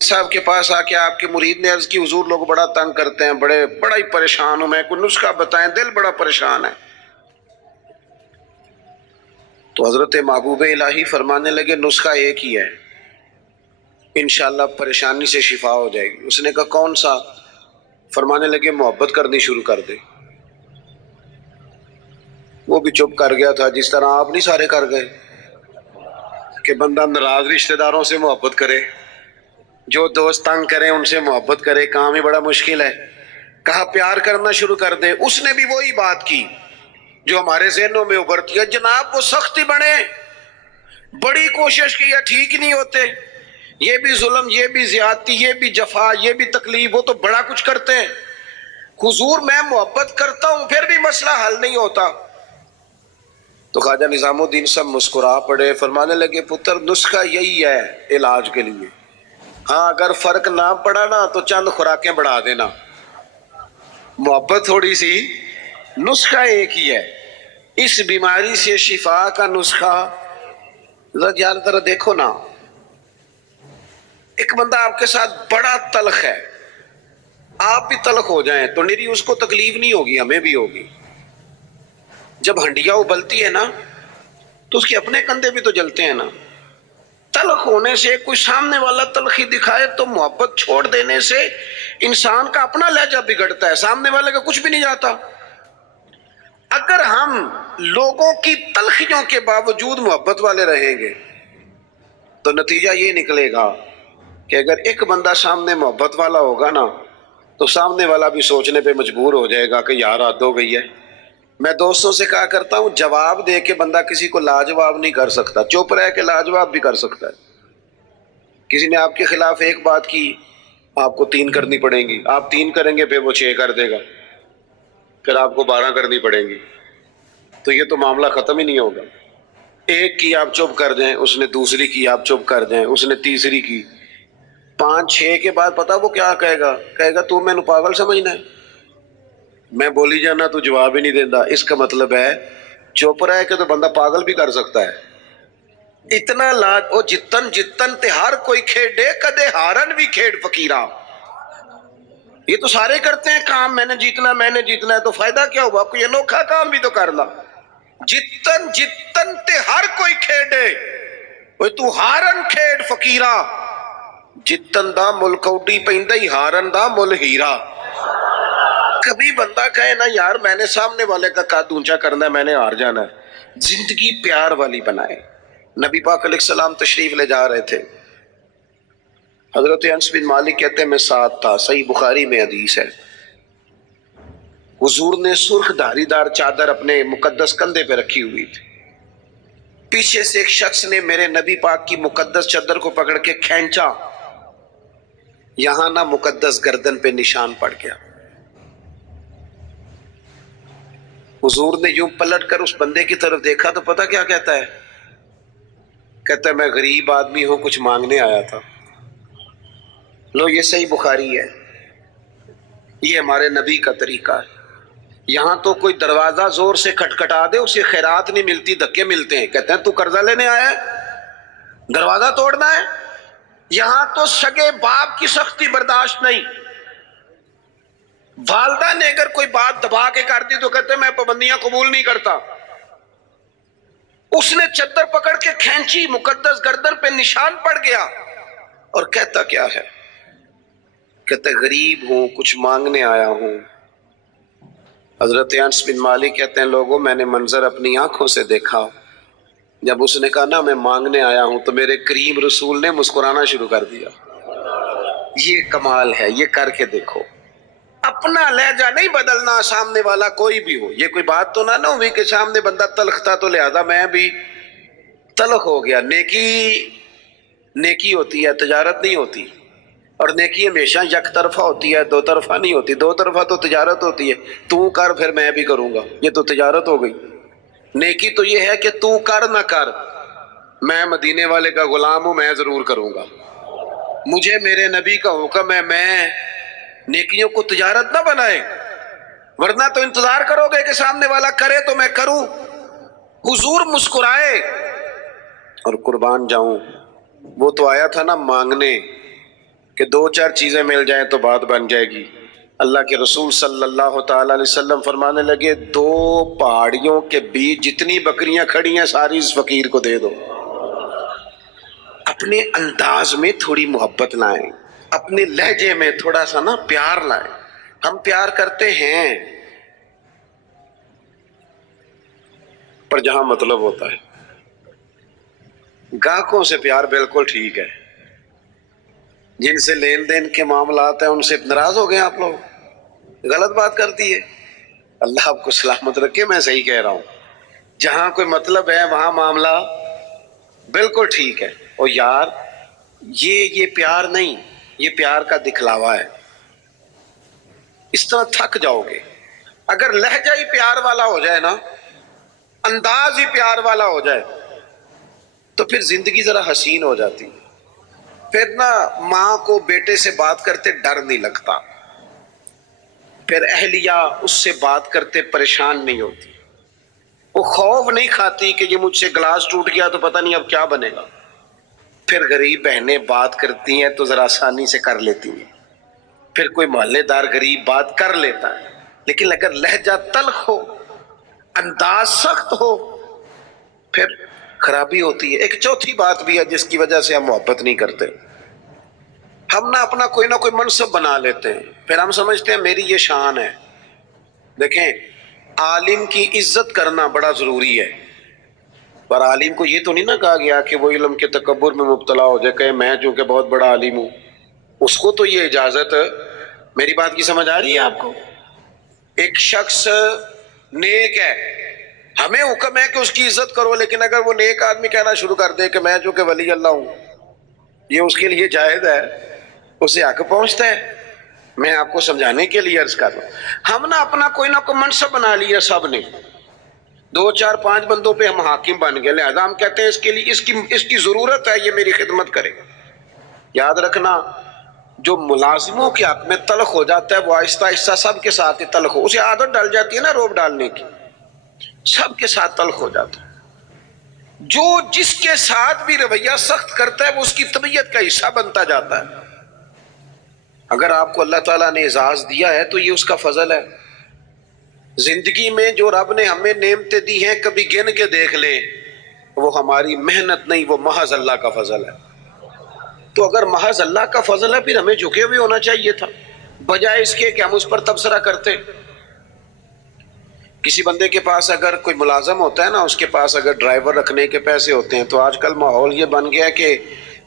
صاحب کے پاس آ کے آپ کے مرید نے عرض کی حضور لوگ بڑا تنگ کرتے ہیں، بڑا ہی پریشان ہوں میں، کوئی نسخہ بتائیں، دل بڑا پریشان ہے۔ تو حضرت محبوب الہی فرمانے لگے نسخہ ایک ہی ہے، انشاءاللہ پریشانی سے شفا ہو جائے گی۔ اس نے کہا کون سا؟ فرمانے لگے محبت کرنی شروع کر دے۔ وہ بھی چپ کر گیا تھا، جس طرح آپ نہیں سارے کر گئے کہ بندہ ناراض رشتہ داروں سے محبت کرے، جو دوست تنگ کریں ان سے محبت کرے، کام ہی بڑا مشکل ہے۔ کہا پیار کرنا شروع کر دے۔ اس نے بھی وہی بات کی جو ہمارے ذہنوں میں ابھرتی ہے، جناب وہ سختی بڑھے، بڑی کوشش کی ہے، ٹھیک نہیں ہوتے، یہ بھی ظلم، یہ بھی زیادتی، یہ بھی جفا، یہ بھی تکلیف، وہ تو بڑا کچھ کرتے ہیں۔ حضور میں محبت کرتا ہوں پھر بھی مسئلہ حل نہیں ہوتا۔ تو خواجہ نظام الدین صاحب مسکرا پڑے، فرمانے لگے پتر نسخہ یہی ہے علاج کے لیے، ہاں اگر فرق نہ پڑا نا تو چند خوراکیں بڑھا دینا، محبت تھوڑی سی، نسخہ ایک ہی ہے۔ اس بیماری سے شفا کا نسخہ ذرا دیکھو نا، ایک بندہ آپ کے ساتھ بڑا تلخ ہے، آپ بھی تلخ ہو جائیں تو میری اس کو تکلیف نہیں ہوگی، ہمیں بھی ہوگی۔ جب ہنڈیا ابلتی ہے نا تو اس کے اپنے کندھے بھی تو جلتے ہیں نا۔ تلخ ہونے سے کوئی سامنے والا تلخی دکھائے تو محبت چھوڑ دینے سے انسان کا اپنا لہجہ بگڑتا ہے، سامنے والے کا کچھ بھی نہیں جاتا۔ اگر ہم لوگوں کی تلخیوں کے باوجود محبت والے رہیں گے تو نتیجہ یہ نکلے گا کہ اگر ایک بندہ سامنے محبت والا ہوگا نا تو سامنے والا بھی سوچنے پہ مجبور ہو جائے گا کہ یار حد ہو گئی ہے۔ میں دوستوں سے کہا کرتا ہوں جواب دے کے بندہ کسی کو لاجواب نہیں کر سکتا، چپ رہ کے لاجواب بھی کر سکتا ہے۔ کسی نے آپ کے خلاف ایک بات کی، آپ کو 3 کرنی پڑیں گی، آپ 3 کریں گے پھر وہ 6 کر دے گا، پھر آپ کو 12 کرنی پڑیں گی، تو یہ تو معاملہ ختم ہی نہیں ہوگا۔ ایک کی آپ چپ کر دیں، اس نے دوسری کی آپ چپ کر دیں، اس نے تیسری کی، 5 6 کے بعد پتا وہ کیا کہے گا؟ کہے گا تو میں نے پاگل سمجھنا ہے، میں بولی جانا تو جواب ہی نہیں دینا۔ اس کا مطلب ہے چپ رہ کے تو بندہ پاگل بھی کر سکتا ہے۔ اتنا لاج او جتن جتن تے ہر کوئی کھیڈے کدے ہارن بھی کھیڈ فقیرا۔ یہ تو سارے کرتے ہیں کام، میں نے جیتنا ہے، تو فائدہ کیا ہوا؟ کوئی انوکھا کام بھی تو کر لا۔ جتن جتن تے ہر کوئی کھیڈے، اوے تو ہارن کھیڈ فقیرا، جتن دا مل کوڈی پیندا ہی ہارن دا مل ہیرا۔ کبھی بندہ کہے نا یار میں نے سامنے والے کا قد اونچا کرنا ہے، میں نے ہار جانا ہے، زندگی پیار والی بنائے۔ نبی پاک علیہ السلام تشریف لے جا رہے تھے، حضرت انس بن مالک کہتے ہیں میں ساتھ تھا، صحیح بخاری میں حدیث ہے، حضور نے سرخ دھاری دار چادر اپنے مقدس کندھے پہ رکھی ہوئی تھی، پیچھے سے ایک شخص نے میرے نبی پاک کی مقدس چادر کو پکڑ کے کھینچا، یہاں نہ مقدس گردن پہ نشان پڑ گیا۔ حضور نے یوں پلٹ کر اس بندے کی طرف دیکھا تو پتہ کیا کہتا ہے؟ کہتا ہے میں غریب آدمی ہوں، کچھ مانگنے آیا تھا۔ لو یہ صحیح بخاری ہے، یہ ہمارے نبی کا طریقہ ہے۔ یہاں تو کوئی دروازہ زور سے کھٹکھٹا دے اسے خیرات نہیں ملتی، دھکے ملتے ہیں، کہتے ہیں تو قرضہ لینے آیا ہے، دروازہ توڑنا ہے۔ یہاں تو سگے باپ کی سختی برداشت نہیں، والدہ نے اگر کوئی بات دبا کے کر دی تو کہتے ہیں میں پابندیاں قبول نہیں کرتا۔ اس نے چادر پکڑ کے کھینچی، مقدس گردن پہ نشان پڑ گیا، اور کہتا کیا ہے؟ کہتا ہے غریب ہوں، کچھ مانگنے آیا ہوں۔ حضرت انس بن مالک کہتے ہیں لوگوں میں نے منظر اپنی آنکھوں سے دیکھا، جب اس نے کہا نا میں مانگنے آیا ہوں تو میرے کریم رسول نے مسکرانا شروع کر دیا۔ یہ کمال ہے، یہ کر کے دیکھو۔ اپنا لہجہ نہیں بدلنا، سامنے والا کوئی بھی ہو۔ یہ کوئی بات تو نہ ہوئی کہ سامنے بندہ تلخ تھا تو لہذا میں بھی تلخ ہو گیا۔ نیکی ہوتی ہے، تجارت نہیں ہوتی، اور نیکی ہمیشہ یک طرفہ ہوتی ہے، دو طرفہ نہیں ہوتی۔ دو طرفہ تو تجارت ہوتی ہے، تو کر پھر میں بھی کروں گا، یہ تو تجارت ہو گئی۔ نیکی تو یہ ہے کہ تو کر نہ کر، میں مدینے والے کا غلام ہوں، میں ضرور کروں گا، مجھے میرے نبی کا حکم ہے۔ میں نیکیوں کو تجارت نہ بنائے، ورنہ تو انتظار کرو گے کہ سامنے والا کرے تو میں کروں۔ حضور مسکرائے، اور قربان جاؤں وہ تو آیا تھا نا مانگنے، کہ دو چار چیزیں مل جائیں تو بات بن جائے گی. اللہ کے رسول صلی اللہ تعالی علیہ وسلم فرمانے لگے دو پہاڑیوں کے بیچ جتنی بکریاں کھڑی ہیں ساری اس فقیر کو دے دو. اپنے انداز میں تھوڑی محبت لائیں، اپنے لہجے میں تھوڑا سا نا پیار لائیں. ہم پیار کرتے ہیں پر جہاں مطلب ہوتا ہے. گاہکوں سے پیار بالکل ٹھیک ہے، جن سے لین دین کے معاملات ہیں ان سے ناراض ہو گئے آپ لوگ، غلط بات کر دی ہے. اللہ آپ کو سلامت رکھے. میں صحیح کہہ رہا ہوں. جہاں کوئی مطلب ہے وہاں معاملہ بالکل ٹھیک ہے. اور یار یہ پیار نہیں، یہ پیار کا دکھلاوا ہے. اس طرح تھک جاؤ گے. اگر لہجہ ہی پیار والا ہو جائے نا، انداز ہی پیار والا ہو جائے تو پھر زندگی ذرا حسین ہو جاتی. پھر نا ماں کو بیٹے سے بات کرتے ڈر نہیں لگتا، پھر اہلیہ اس سے بات کرتے پریشان نہیں ہوتی، وہ خوف نہیں کھاتی کہ یہ مجھ سے گلاس ٹوٹ گیا تو پتہ نہیں اب کیا بنے گا. پھر غریب بہنیں بات کرتی ہیں تو ذرا آسانی سے کر لیتی ہیں، پھر کوئی محلے دار غریب بات کر لیتا ہے. لیکن اگر لہجہ تلخ ہو، انداز سخت ہو، پھر خرابی ہوتی ہے. ایک چوتھی بات بھی ہے جس کی وجہ سے ہم محبت نہیں کرتے. ہم نہ کوئی منصب بنا لیتے ہیں، پھر ہم سمجھتے ہیں میری یہ شان ہے. دیکھیں عالم کی عزت کرنا بڑا ضروری ہے، پر عالم کو یہ تو نہیں نہ کہا گیا کہ وہ علم کے تکبر میں مبتلا ہو جائے کہ میں چونکہ بہت بڑا عالم ہوں. اس کو تو یہ اجازت، میری بات کی سمجھ آ رہی ہے آپ کو؟ ایک شخص نیک ہے، ہمیں حکم ہے کہ اس کی عزت کرو، لیکن اگر وہ نیک آدمی کہنا شروع کر دے کہ میں جو کہ ولی اللہ ہوں، یہ اس کے لیے جائز ہے، اسے حق پہنچتا ہے. میں آپ کو سمجھانے کے لیے عرض کر رہا ہوں. ہم اپنا کوئی نہ کوئی منصب بنا لیا سب نے، دو چار پانچ بندوں پہ ہم حاکم بن گئے، لہذا ہم کہتے ہیں اس کے لیے اس کی ضرورت ہے، یہ میری خدمت کرے. یاد رکھنا جو ملازموں کے حق میں تلخ ہو جاتا ہے وہ آہستہ آہستہ سب کے ساتھ ہی تلخ ہو، اسے عادت ڈال جاتی ہے نا روب ڈالنے کی، سب کے ساتھ تلخ ہو جاتا ہے. جو جس کے ساتھ بھی رویہ سخت کرتا ہے وہ اس کی طبیعت کا حصہ بنتا جاتا ہے. اگر آپ کو اللہ تعالیٰ نے اعزاز دیا ہے تو یہ اس کا فضل ہے. زندگی میں جو رب نے ہمیں نعمتیں دی ہیں کبھی گن کے دیکھ لیں، وہ ہماری محنت نہیں، وہ محض اللہ کا فضل ہے. تو اگر محض اللہ کا فضل ہے پھر ہمیں جھکے ہوئے ہونا چاہیے تھا، بجائے اس کے کہ ہم اس پر تبصرہ کرتے. کسی بندے کے پاس اگر کوئی ملازم ہوتا ہے نا، اس کے پاس اگر ڈرائیور رکھنے کے پیسے ہوتے ہیں تو آج کل ماحول یہ بن گیا کہ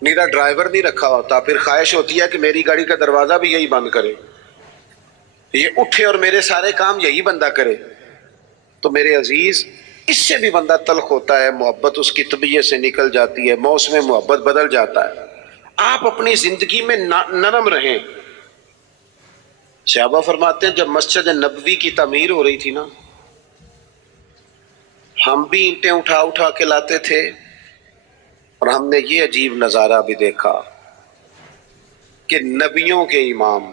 میرا ڈرائیور نہیں رکھا ہوتا، پھر خواہش ہوتی ہے کہ میری گاڑی کا دروازہ بھی یہی بند کرے، یہ اٹھے اور میرے سارے کام یہی بندہ کرے. تو میرے عزیز اس سے بھی بندہ تلخ ہوتا ہے، محبت اس کی طبیعت سے نکل جاتی ہے، موسم محبت بدل جاتا ہے. آپ اپنی زندگی میں نرم رہیں. صحابہ فرماتے ہیں جب مسجد نبوی کی تعمیر ہو رہی تھی نا، ہم بھی اینٹیں اٹھا اٹھا کے لاتے تھے، اور ہم نے یہ عجیب نظارہ بھی دیکھا کہ نبیوں کے امام،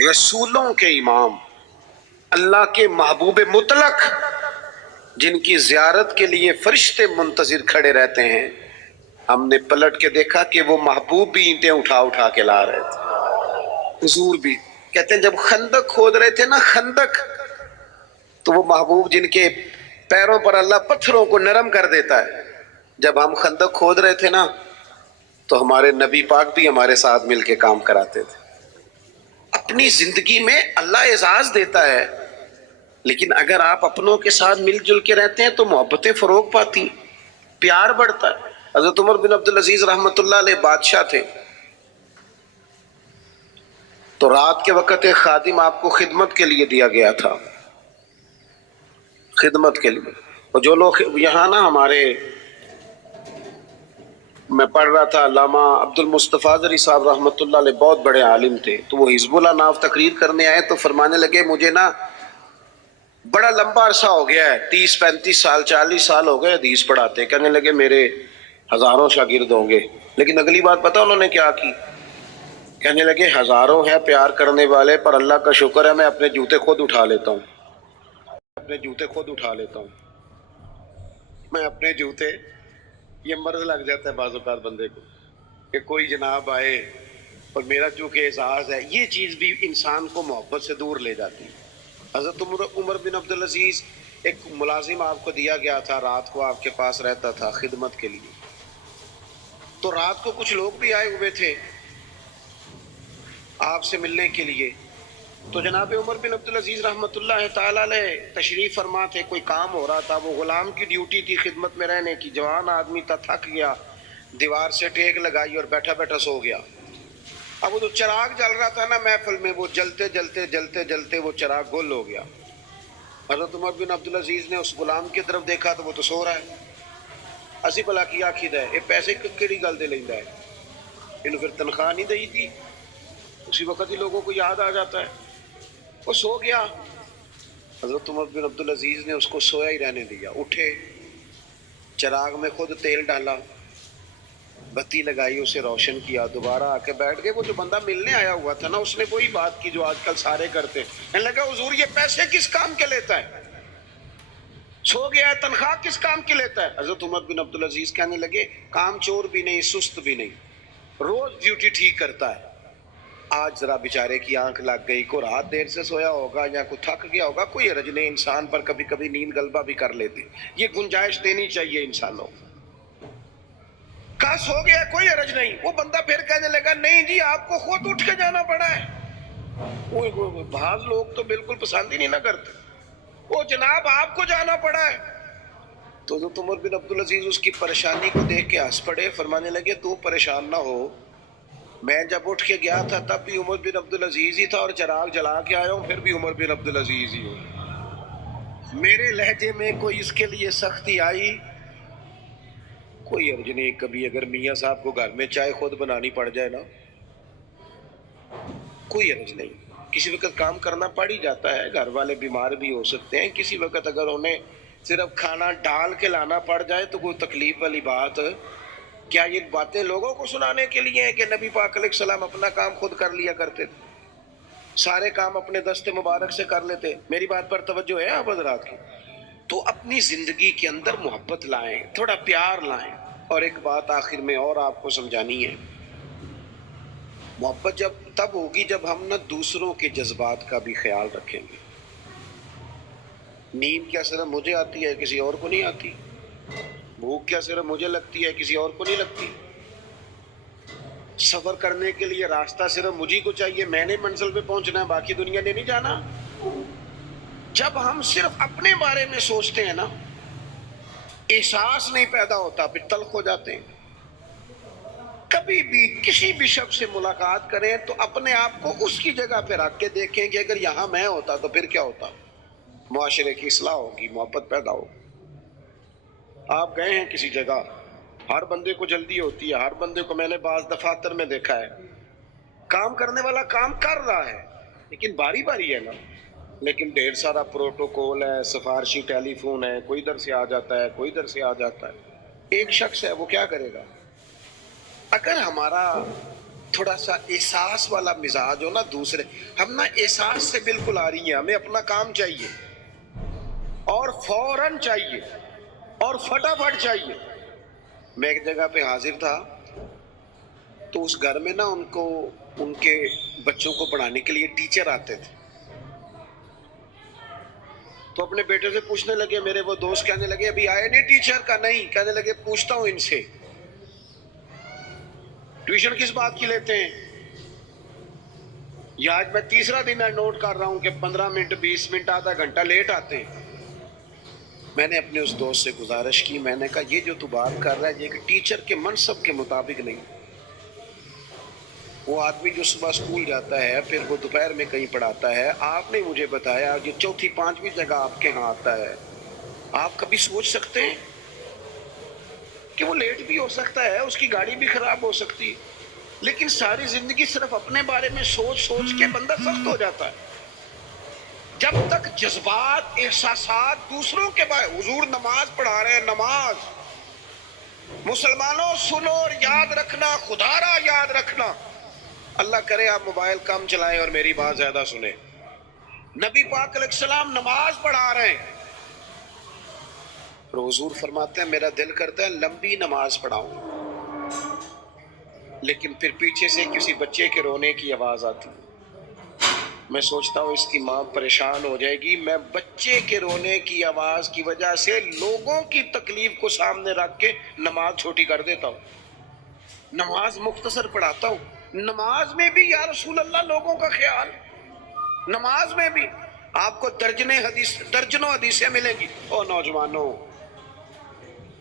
رسولوں کے امام، اللہ کے محبوب مطلق جن کی زیارت کے لیے فرشتے منتظر کھڑے رہتے ہیں، ہم نے پلٹ کے دیکھا کہ وہ محبوب بھی اینٹیں اٹھا اٹھا کے لا رہے تھے. حضور بھی کہتے ہیں جب خندق کھود رہے تھے نا، خندق، تو وہ محبوب جن کے پیروں پر اللہ پتھروں کو نرم کر دیتا ہے، جب ہم خندق کھود رہے تھے نا تو ہمارے نبی پاک بھی ہمارے ساتھ مل کے کام کراتے تھے. اپنی زندگی میں اللہ اعزاز دیتا ہے، لیکن اگر آپ اپنوں کے ساتھ مل جل کے رہتے ہیں تو محبتیں فروغ پاتی، پیار بڑھتا ہے. حضرت عمر بن عبدالعزیز رحمۃ اللہ علیہ بادشاہ تھے، تو رات کے وقت ایک خادم آپ کو خدمت کے لیے دیا گیا تھا، خدمت کے لیے. اور جو لوگ یہاں نا ہمارے، میں پڑھ رہا تھا علامہ عبد المصطفیٰ زری صاحب رحمۃ اللہ علیہ بہت بڑے عالم تھے، تو وہ حزب اللہ ناف تقریر کرنے آئے تو فرمانے لگے مجھے نا بڑا لمبا عرصہ ہو گیا ہے، 30 35 سال 40 سال ہو گئے حدیث پڑھاتے. کہنے لگے میرے ہزاروں شاگرد ہوں گے. لیکن اگلی بات پتہ انہوں نے کیا کی؟ کہنے لگے ہزاروں ہیں پیار کرنے والے، پر اللہ کا شکر ہے میں اپنے جوتے خود اٹھا لیتا ہوں، اپنے جوتے خود اٹھا لیتا ہوں، میں اپنے جوتے. یہ مرض لگ جاتا ہے بعض اوقات بندے کو کہ کوئی جناب آئے اور میرا چونکہ اعزاز ہے، یہ چیز بھی انسان کو محبت سے دور لے جاتی ہے۔ حضرت عمر بن عبدالعزیز، ایک ملازم آپ کو دیا گیا تھا، رات کو آپ کے پاس رہتا تھا خدمت کے لیے، تو رات کو کچھ لوگ بھی آئے ہوئے تھے آپ سے ملنے کے لیے، تو جناب عمر بن عبدالعزیز رحمۃ اللہ تعالی علیہ تشریف فرما تھے، کوئی کام ہو رہا تھا، وہ غلام کی ڈیوٹی تھی خدمت میں رہنے کی، جوان آدمی تھا، تھک گیا، دیوار سے ٹیک لگائی اور بیٹھا بیٹھا سو گیا۔ اب وہ جو چراغ جل رہا تھا نا محفل میں، وہ جلتے جلتے جلتے جلتے وہ چراغ گل ہو گیا۔ حضرت عمر بن عبدالعزیز نے اس غلام کی طرف دیکھا تو وہ تو سو رہا ہے، اسی بلا کی آخید ہے، یہ پیسے کیڑی گل دے لیندہ ہے، انہوں پھر تنخواہ نہیں دئی تھی، اسی وقت ہی لوگوں کو یاد آ جاتا ہے، وہ سو گیا۔ حضرت عمر بن عبدالعزیز نے اس کو سویا ہی رہنے دیا، اٹھے، چراغ میں خود تیل ڈالا، بتی لگائی، اسے روشن کیا، دوبارہ آ کے بیٹھ گئے۔ وہ جو بندہ ملنے آیا ہوا تھا نا، اس نے وہی بات کی جو آج کل سارے کرتے ہیں، کہنے لگا حضور یہ پیسے کس کام کے لیتا ہے، سو گیا ہے، تنخواہ کس کام کی لیتا ہے؟ حضرت عمر بن عبدالعزیز کہنے لگے کام چور بھی نہیں، سست بھی نہیں، روز ڈیوٹی ٹھیک کرتا ہے، آج ذرا بیچارے کی آنکھ لگ گئی، کوئی رات دیر سے سویا ہوگا یا کوئی تھک گیا ہوگا، کوئی حرج نہیں، انسان پر کبھی کبھی نیند غلبہ بھی کر لیتی، یہ گنجائش دینی چاہیے انسانوں کا۔ سو گیا کوئی حرج نہیں۔ وہ بندہ پھر کہنے لگا نہیں جی آپ کو خود اٹھ کے جانا پڑا ہے۔ بعض لوگ تو بالکل پسند ہی نہیں نہ کرتے، وہ جناب آپ کو جانا پڑا ہے۔ تو حضرت عمر بن عبدالعزیز اس کی پریشانی کو دیکھ کے ہنس پڑے، فرمانے لگے تو پریشان نہ ہو، میں جب اٹھ کے گیا تھا تب بھی عمر بن عبدالعزیز ہی تھا، اور چراغ جلا کے آیا ہوں پھر بھی عمر بن عبدالعزیز ہی ہوں۔ میرے لہجے میں کوئی اس کے لیے سختی آئی کوئی حرج نہیں، کبھی اگر میاں صاحب کو گھر میں چائے خود بنانی پڑ جائے نا کوئی حرج نہیں، کسی وقت کام کرنا پڑ ہی جاتا ہے، گھر والے بیمار بھی ہو سکتے ہیں، کسی وقت اگر انہیں صرف کھانا ڈال کے لانا پڑ جائے تو کوئی تکلیف والی بات۔ کیا یہ باتیں لوگوں کو سنانے کے لیے ہیں کہ نبی پاک علیہ السلام اپنا کام خود کر لیا کرتے تھے، سارے کام اپنے دست مبارک سے کر لیتے؟ میری بات پر توجہ ہے آپ حضرات کی؟ تو اپنی زندگی کے اندر محبت لائیں، تھوڑا پیار لائیں۔ اور ایک بات آخر میں اور آپ کو سمجھانی ہے، محبت جب تب ہوگی جب ہم نہ دوسروں کے جذبات کا بھی خیال رکھیں گے۔ نیند کیا صرف مجھے آتی ہے کسی اور کو نہیں آتی، بھوک کیا صرف مجھے لگتی ہے کسی اور کو نہیں لگتی، سفر کرنے کے لیے راستہ صرف مجھے کو چاہیے، میں نے منزل پہ پہنچنا ہے، باقی دنیا نے نہیں جانا۔ جب ہم صرف اپنے بارے میں سوچتے ہیں نا، احساس نہیں پیدا ہوتا، پھر تلخ ہو جاتے ہیں۔ کبھی بھی کسی بھی شخص سے ملاقات کریں تو اپنے آپ کو اس کی جگہ پہ رکھ کے دیکھیں کہ اگر یہاں میں ہوتا تو پھر کیا ہوتا، معاشرے کی اصلاح ہوگی، محبت پیدا ہوگی۔ آپ گئے ہیں کسی جگہ، ہر بندے کو جلدی ہوتی ہے، ہر بندے کو میں نے بعض دفاتر میں دیکھا ہے، کام کرنے والا کام کر رہا ہے لیکن باری باری ہے نا، لیکن ڈھیر سارا پروٹوکول ہے، سفارشی ٹیلی فون ہے، کوئی ادھر سے آ جاتا ہے، کوئی ادھر سے آ جاتا ہے۔ ایک شخص ہے وہ کیا کرے گا؟ اگر ہمارا تھوڑا سا احساس والا مزاج ہو نا، دوسرے ہم نا احساس سے بالکل آ رہی ہیں، ہمیں اپنا کام چاہیے اور فوراً چاہیے اور فٹافٹ چاہیے۔ میں ایک جگہ پہ حاضر تھا تو اس گھر میں نا ان کے بچوں کو پڑھانے کے لیے ٹیچر آتے تھے، تو اپنے بیٹے سے پوچھنے لگے، میرے وہ دوست کہنے لگے ابھی آئے نہیں ٹیچر کا؟ نہیں، کہنے لگے پوچھتا ہوں ان سے ٹیوشن کس بات کی لیتے ہیں؟ یا آج میں تیسرا دن نوٹ کر رہا ہوں کہ 15 منٹ 20 منٹ آدھا گھنٹہ لیٹ آتے ہیں۔ میں نے اپنے اس دوست سے گزارش کی، میں نے کہا یہ جو تو بات کر رہا ہے یہ کہ ٹیچر کے منصب کے مطابق نہیں، وہ آدمی جو صبح اسکول جاتا ہے پھر وہ دوپہر میں کہیں پڑھاتا ہے، آپ نے مجھے بتایا یہ چوتھی پانچویں جگہ آپ کے ہاں آتا ہے، آپ کبھی سوچ سکتے ہیں کہ وہ لیٹ بھی ہو سکتا ہے، اس کی گاڑی بھی خراب ہو سکتی ہے، لیکن ساری زندگی صرف اپنے بارے میں سوچ سوچ کے بندہ سخت ہو جاتا ہے۔ جب تک جذبات احساسات دوسروں کے بارے، حضور نماز پڑھا رہے ہیں، نماز، مسلمانوں سنو اور یاد رکھنا، خدا را یاد رکھنا، اللہ کرے آپ موبائل کم چلائیں اور میری بات زیادہ سنیں۔ نبی پاک علیہ السلام نماز پڑھا رہے ہیں اور حضور فرماتے ہیں میرا دل کرتا ہے لمبی نماز پڑھاؤں، لیکن پھر پیچھے سے کسی بچے کے رونے کی آواز آتی، میں سوچتا ہوں اس کی ماں پریشان ہو جائے گی، میں بچے کے رونے کی آواز کی وجہ سے لوگوں کی تکلیف کو سامنے رکھ کے نماز چھوٹی کر دیتا ہوں، نماز مختصر پڑھاتا ہوں۔ نماز میں بھی یا رسول اللہ لوگوں کا خیال، نماز میں بھی آپ کو درجنوں حدیثیں ملیں گی۔ او نوجوانوں،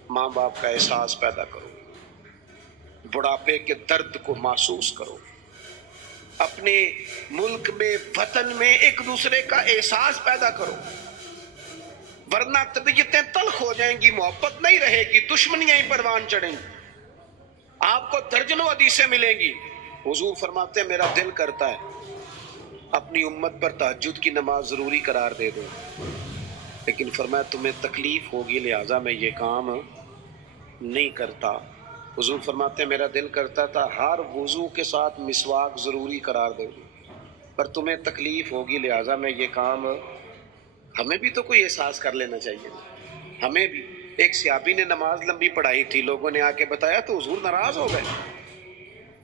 ماں باپ کا احساس پیدا کرو، بڑھاپے کے درد کو محسوس کرو، اپنے ملک میں وطن میں ایک دوسرے کا احساس پیدا کرو، ورنہ طبیعتیں تلخ ہو جائیں گی، محبت نہیں رہے گی، دشمنیاں ہی پروان چڑھیں گی۔ آپ کو درجنوں حدیثیں ملیں گی۔ حضور فرماتے ہیں میرا دل کرتا ہے اپنی امت پر تہجد کی نماز ضروری قرار دے دوں، لیکن فرمایا تمہیں تکلیف ہوگی لہٰذا میں یہ کام نہیں کرتا۔ حضور فرماتے ہیں میرا دل کرتا تھا ہر وضو کے ساتھ مسواک ضروری قرار دے دوں، پر تمہیں تکلیف ہوگی لہٰذا میں یہ کام۔ ہمیں بھی تو کوئی احساس کر لینا چاہیے نا، ہمیں بھی۔ ایک صحابی نے نماز لمبی پڑھائی تھی، لوگوں نے آ کے بتایا تو حضور ناراض ہو گئے،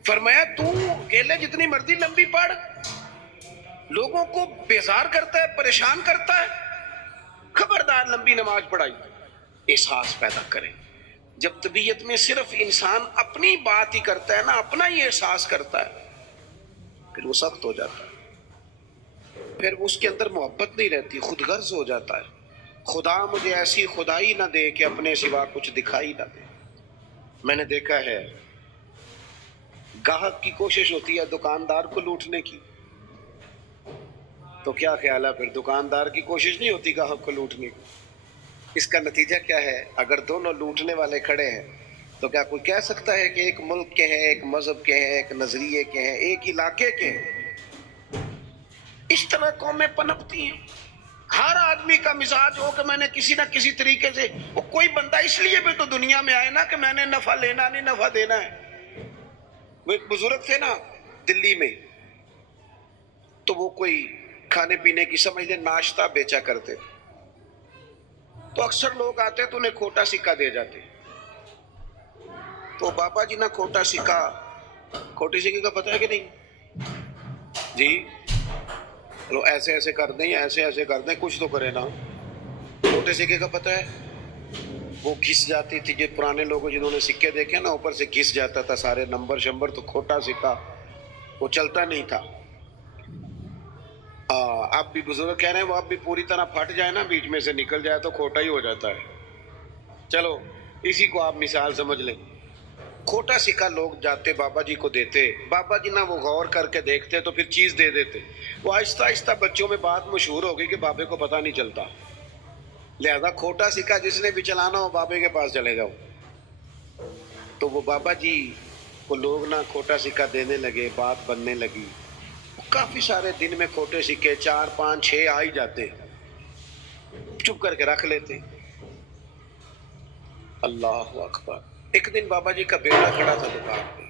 فرمایا تو اکیلے جتنی مرضی لمبی پڑھ، لوگوں کو بیزار کرتا ہے، پریشان کرتا ہے، خبردار لمبی نماز پڑھائی۔ احساس پیدا کریں، جب طبیعت میں صرف انسان اپنی بات ہی کرتا ہے نا، اپنا ہی احساس کرتا ہے، پھر وہ سخت ہو جاتا ہے، پھر اس کے اندر محبت نہیں رہتی، خود غرض ہو جاتا ہے۔ خدا مجھے ایسی خدائی نہ دے کہ اپنے سوا کچھ دکھائی نہ دے۔ میں نے دیکھا ہے گاہک کی کوشش ہوتی ہے دکاندار کو لوٹنے کی، تو کیا خیال ہے پھر دکاندار کی کوشش نہیں ہوتی گاہک کو لوٹنے کی؟ اس کا نتیجہ کیا ہے؟ اگر دونوں لوٹنے والے کھڑے ہیں تو کیا کوئی کہہ سکتا ہے کہ ایک ملک کے ہیں، ایک مذہب کے ہیں، ایک نظریے کے ہیں، ایک علاقے کے ہیں؟ اس طرح قومیں پنپتی ہیں۔ ہر آدمی کا مزاج ہو کہ میں نے کسی نہ کسی طریقے سے، وہ کوئی بندہ اس لیے بھی تو دنیا میں آئے نا کہ میں نے نفع لینا نہیں، نفع دینا ہے۔ وہ ایک بزرگ تھے نا دلی میں، تو وہ کوئی کھانے پینے کی سمجھ لیں ناشتہ بیچا کرتے، تو اکثر لوگ آتے تو انہیں کھوٹا سکہ دے جاتے، تو بابا جی نہ کھوٹا سکہ، کھوٹے سکے کا پتہ ہے کہ نہیں جی؟ چلو ایسے ایسے کر دیں یا ایسے ایسے کر دیں، کچھ تو کرے نا۔ کھوٹے سکے کا پتہ ہے؟ وہ گھس جاتی تھی، جو پرانے لوگ جنہوں نے سکے دیکھے نا، اوپر سے گھس جاتا تھا سارے نمبر شمبر، تو کھوٹا سکہ وہ چلتا نہیں تھا۔ اب بھی بزرگ کہہ رہے ہیں وہ اب بھی پوری طرح پھٹ جائے نا، بیچ میں سے نکل جائے تو کھوٹا ہی ہو جاتا ہے۔ چلو اسی کو آپ مثال سمجھ لیں، کھوٹا سکہ لوگ جاتے بابا جی کو دیتے، بابا جی نہ وہ غور کر کے دیکھتے تو پھر چیز دے دیتے۔ وہ آہستہ آہستہ بچوں میں بات مشہور ہو گئی کہ بابے کو پتہ نہیں چلتا، لہذا کھوٹا سکہ جس نے بھی چلانا ہو بابے کے پاس چلے جاؤ۔ تو وہ بابا جی کو لوگ نہ کھوٹا سکہ دینے لگے، بات بننے لگی، کافی سارے دن میں کھوٹے سکے 4 5 6 آ ہی جاتے، چپ کر کے رکھ لیتے۔ اللہ اکبر! ایک دن بابا جی کا بیٹا کھڑا تھا دکان پہ،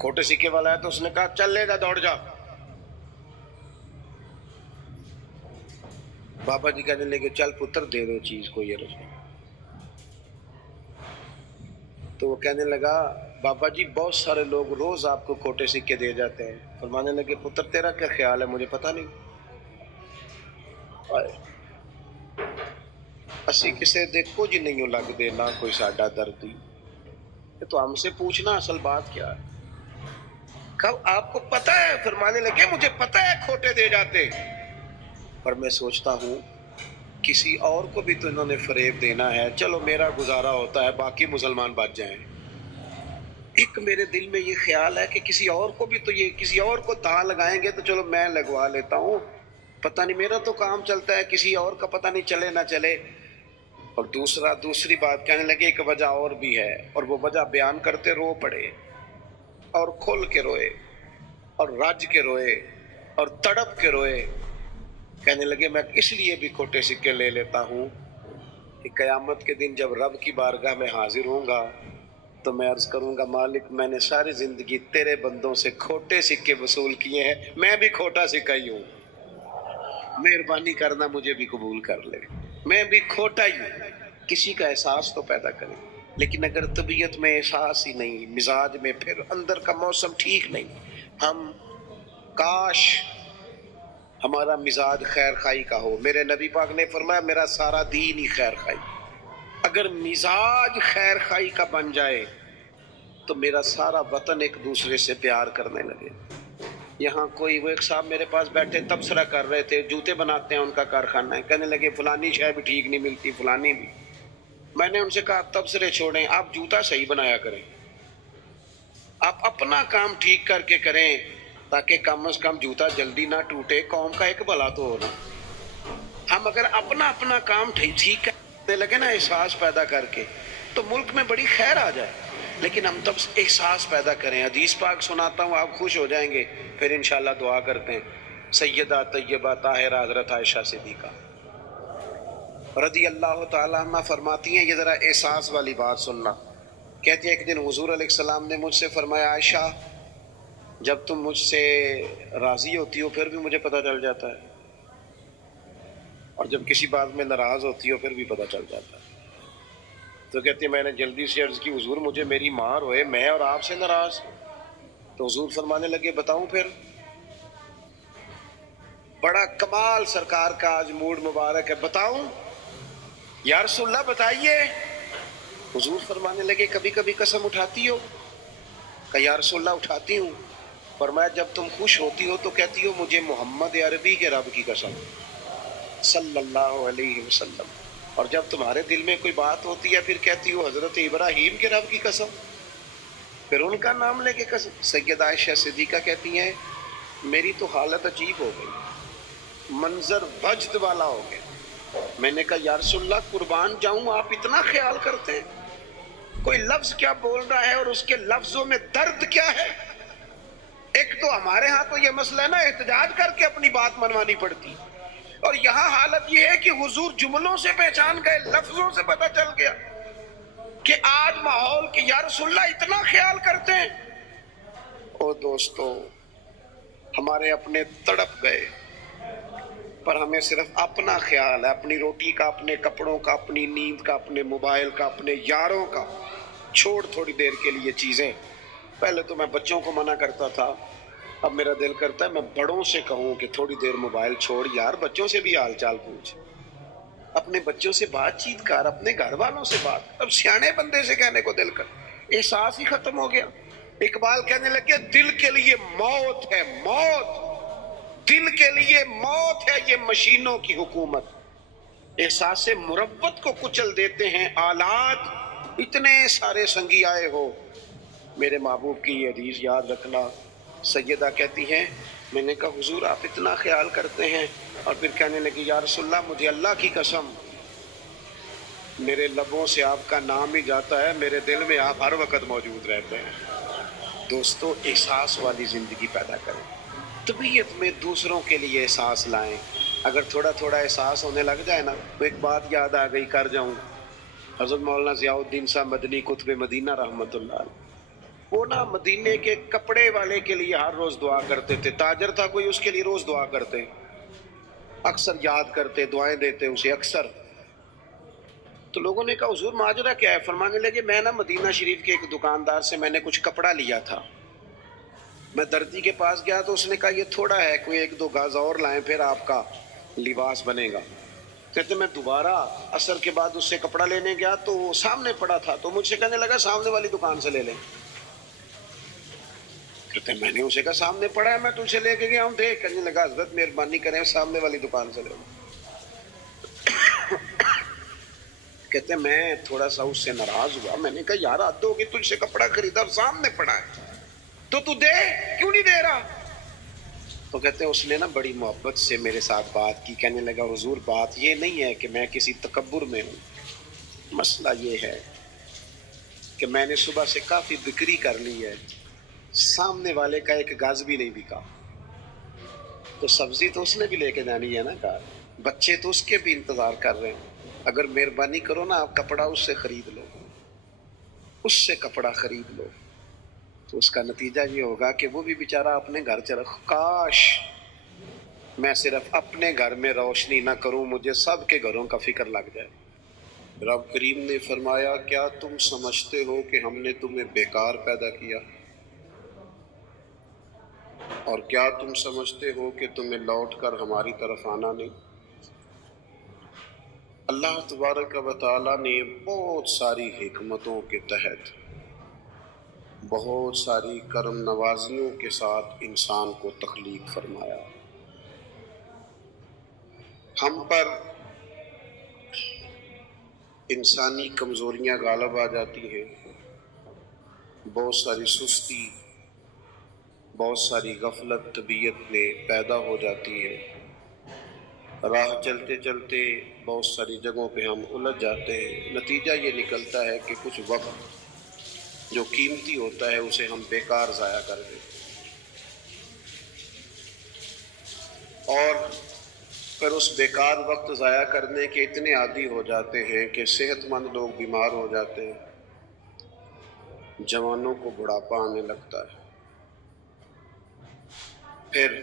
کھوٹے سکے والا ہے تو اس نے کہا چل لے جا، دوڑ جا۔ بابا جی کہنے لگے چل پتر دے دو چیز کو یہ رسول۔ تو وہ کہنے لگا بابا جی بہت سارے لوگ روز آپ کو کھوٹے سکے دے جاتے ہیں۔ فرمانے لگے پتر تیرا کیا خیال ہے، مجھے پتہ نہیں۔ اسی کسے دیکھو جی نہیں لگ دے نہ کوئی ساڈا دردی، تو ہم سے پوچھنا اصل بات کیا ہے؟ کب آپ کو پتہ ہے؟ فرمانے لگے مجھے پتہ ہے کھوٹے دے جاتے، پر میں سوچتا ہوں کسی اور کو بھی تو انہوں نے فریب دینا ہے، چلو میرا گزارا ہوتا ہے، باقی مسلمان بچ جائیں۔ ایک میرے دل میں یہ خیال ہے کہ کسی اور کو بھی تو یہ کسی اور کو داں لگائیں گے تو چلو میں لگوا لیتا ہوں، پتہ نہیں میرا تو کام چلتا ہے، کسی اور کا پتہ نہیں چلے نہ چلے۔ اور دوسری بات کہنے لگے ایک وجہ اور بھی ہے، اور وہ وجہ بیان کرتے رو پڑے، اور کھل کے روئے، اور رج کے روئے، اور تڑپ کے روئے۔ کہنے لگے میں اس لیے بھی کھوٹے سکے لے لیتا ہوں کہ قیامت کے دن جب رب کی بارگاہ میں حاضر ہوں گا تو میں عرض کروں گا مالک میں نے ساری زندگی تیرے بندوں سے کھوٹے سکے وصول کیے ہیں، میں بھی کھوٹا سکہ ہی ہوں، مہربانی کرنا مجھے بھی قبول کر لے، میں بھی کھوٹا ہی ہوں۔ کسی کا احساس تو پیدا کریں۔ لیکن اگر طبیعت میں احساس ہی نہیں، مزاج میں، پھر اندر کا موسم ٹھیک نہیں، ہم کاش ہمارا مزاج خیر خائی کا ہو۔ میرے نبی پاک نے فرمایا میرا سارا دین ہی خیر خائی۔ اگر مزاج خیر خائی کا بن جائے تو میرا سارا وطن ایک دوسرے سے پیار کرنے لگے۔ یہاں کوئی، وہ ایک صاحب میرے پاس بیٹھے تبصرہ کر رہے تھے، جوتے بناتے ہیں، ان کا کارخانہ ہے، کہنے لگے فلانی شے بھی ٹھیک نہیں ملتی، فلانی بھی۔ میں نے ان سے کہا تبصرے چھوڑیں، آپ جوتا صحیح بنایا کریں، آپ اپنا کام ٹھیک کر کے کریں تاکہ کم از کم جوتا جلدی نہ ٹوٹے، قوم کا ایک بھلا تو ہونا۔ ہم اگر اپنا کام ٹھیک کرنے لگے نا، احساس پیدا کر کے، تو ملک میں بڑی خیر آ جائے۔ لیکن ہم تب احساس پیدا کریں۔ حدیث پاک سناتا ہوں، آپ خوش ہو جائیں گے، پھر انشاءاللہ دعا کرتے ہیں۔ سیدہ طیبہ طاہرہ حضرت عائشہ صدیقہ رضی اللہ تعالیٰ عنہ فرماتی ہیں، یہ ذرا احساس والی بات سننا۔ کہتے ہیں ایک دن حضور علیہ السلام نے مجھ سے فرمایا، عائشہ جب تم مجھ سے راضی ہوتی ہو پھر بھی مجھے پتہ چل جاتا ہے، اور جب کسی بات میں ناراض ہوتی ہو پھر بھی پتہ چل جاتا ہے۔ تو کہتے ہیں میں نے جلدی سے عرض کی، حضور مجھے میری ماں روئے، میں اور آپ سے ناراض؟ تو حضور فرمانے لگے بتاؤں پھر؟ بڑا کمال سرکار کا آج موڈ مبارک ہے، بتاؤں یا رسول اللہ بتائیے۔ حضور فرمانے لگے کبھی کبھی قسم اٹھاتی ہو؟ کہ یا رسول اللہ اٹھاتی ہوں۔ فرمایا جب تم خوش ہوتی ہو تو کہتی ہو مجھے محمد عربی کے رب کی قسم صلی اللہ علیہ وسلم، اور جب تمہارے دل میں کوئی بات ہوتی ہے پھر کہتی ہو حضرت ابراہیم کے رب کی قسم، پھر ان کا نام لے کے قسم۔ سیدہ عائشہ صدیقہ کہتی ہیں میری تو حالت عجیب ہو گئی، منظر وجد والا ہو گیا۔ میں نے کہا یا رسول اللہ قربان جاؤں، آپ اتنا خیال کرتے ہیں، کوئی لفظ کیا بول رہا ہے اور اس کے لفظوں میں درد کیا ہے۔ ایک تو ہمارے ہاں تو یہ مسئلہ ہے نا، احتجاج کر کے اپنی بات منوانی پڑتی، اور یہاں حالت یہ ہے کہ حضور جملوں سے پہچان گئے، لفظوں سے پتہ چل گیا کہ آج ماحول کہ یا رسول اللہ اتنا خیال کرتے ہیں۔ او دوستو، ہمارے اپنے تڑپ گئے، پر ہمیں صرف اپنا خیال ہے، اپنی روٹی کا، اپنے کپڑوں کا، اپنی نیند کا، اپنے موبائل کا، اپنے یاروں کا۔ چھوڑ تھوڑی دیر کے لیے چیزیں۔ پہلے تو میں بچوں کو منع کرتا تھا، اب میرا دل کرتا ہے میں بڑوں سے کہوں کہ تھوڑی دیر موبائل چھوڑ یار، بچوں سے بھی حال چال پوچھ، اپنے بچوں سے بات چیت کر، اپنے گھر والوں سے بات۔ اب سیانے بندے سے کہنے کو دل کر، احساس ہی ختم ہو گیا۔ اقبال کہنے لگے دل کے لیے موت ہے موت، دل کے لیے موت ہے یہ مشینوں کی حکومت، احساس مربت کو کچل دیتے ہیں آلات، اتنے سارے سنگی آئے ہو۔ میرے محبوب کی یہ حدیث یاد رکھنا۔ سیدہ کہتی ہیں میں نے کہا حضور آپ اتنا خیال کرتے ہیں، اور پھر کہنے لگی یا رسول اللہ مجھے اللہ کی قسم میرے لبوں سے آپ کا نام ہی جاتا ہے، میرے دل میں آپ ہر وقت موجود رہتے ہیں۔ دوستو احساس والی زندگی پیدا کریں، طبیعت میں دوسروں کے لیے احساس لائیں۔ اگر تھوڑا تھوڑا احساس ہونے لگ جائے نا، تو ایک بات یاد آ گئی کر جاؤں، حضرت مولانا ضیاء الدین صاحب مدنی قطب مدینہ رحمۃ اللہ علیہ، وہ نا مدینے کے کپڑے والے کے لیے ہر روز دعا کرتے تھے، تاجر تھا کوئی اس کے لیے روز دعا کرتے، اکثر یاد کرتے، دعائیں دیتے اسے اکثر۔ تو لوگوں نے کہا حضور ماجرا کیا ہے؟ فرمانے لگے میں نا مدینہ شریف کے ایک دکاندار سے میں نے کچھ کپڑا لیا تھا، میں درزی کے پاس گیا تو اس نے کہا یہ تھوڑا ہے، کوئی ایک دو گاز اور لائیں پھر آپ کا لباس بنے گا۔ کہتے میں دوبارہ عصر کے بعد اس سے کپڑا لینے گیا تو وہ سامنے پڑا تھا، تو مجھ سے کہنے لگا سامنے والی دکان سے لے لیں۔ کہتے میں نے اسے کہا سامنے پڑا ہے میں تجھ سے لے کے گیا ہوں، دیکھ۔ کہنے لگا حضرت مہربانی کریں سامنے والی دکان سے لے لیں۔ کہتے میں تھوڑا سا اس سے ناراض ہوا، میں نے کہا یار حد ہوگی، تجھ سے کپڑا خریدا اور سامنے پڑا ہے تو دے، کیوں نہیں دے رہا؟ تو کہتے ہیں اس نے نا بڑی محبت سے میرے ساتھ بات کی، کہنے لگا حضور بات یہ نہیں ہے کہ میں کسی تکبر میں ہوں، مسئلہ یہ ہے کہ میں نے صبح سے کافی بکری کر لی ہے، سامنے والے کا ایک گاز بھی نہیں بکا، تو سبزی تو اس نے بھی لے کے جانی ہے نا، کہا بچے تو اس کے بھی انتظار کر رہے ہیں، اگر مہربانی کرو نا آپ کپڑا اس سے خرید لو، اس سے کپڑا خرید لو، تو اس کا نتیجہ یہ ہوگا کہ وہ بھی بیچارہ اپنے گھر چلا۔ کاش میں صرف اپنے گھر میں روشنی نہ کروں، مجھے سب کے گھروں کا فکر لگ جائے۔ رب کریم نے فرمایا کیا تم سمجھتے ہو کہ ہم نے تمہیں بیکار پیدا کیا اور کیا تم سمجھتے ہو کہ تمہیں لوٹ کر ہماری طرف آنا نہیں؟ اللہ تبارک و تعالیٰ نے بہت ساری حکمتوں کے تحت بہت ساری کرم نوازیوں کے ساتھ انسان کو تخلیق فرمایا۔ ہم پر انسانی کمزوریاں غالب آ جاتی ہیں، بہت ساری سستی، بہت ساری غفلت طبیعت میں پیدا ہو جاتی ہے۔ راہ چلتے چلتے بہت ساری جگہوں پہ ہم الجھ جاتے ہیں، نتیجہ یہ نکلتا ہے کہ کچھ وقت جو قیمتی ہوتا ہے اسے ہم بیکار ضائع کر دیتے ہیں، اور پھر اس بیکار وقت ضائع کرنے کے اتنے عادی ہو جاتے ہیں کہ صحت مند لوگ بیمار ہو جاتے ہیں، جوانوں کو بڑھاپا آنے لگتا ہے، پھر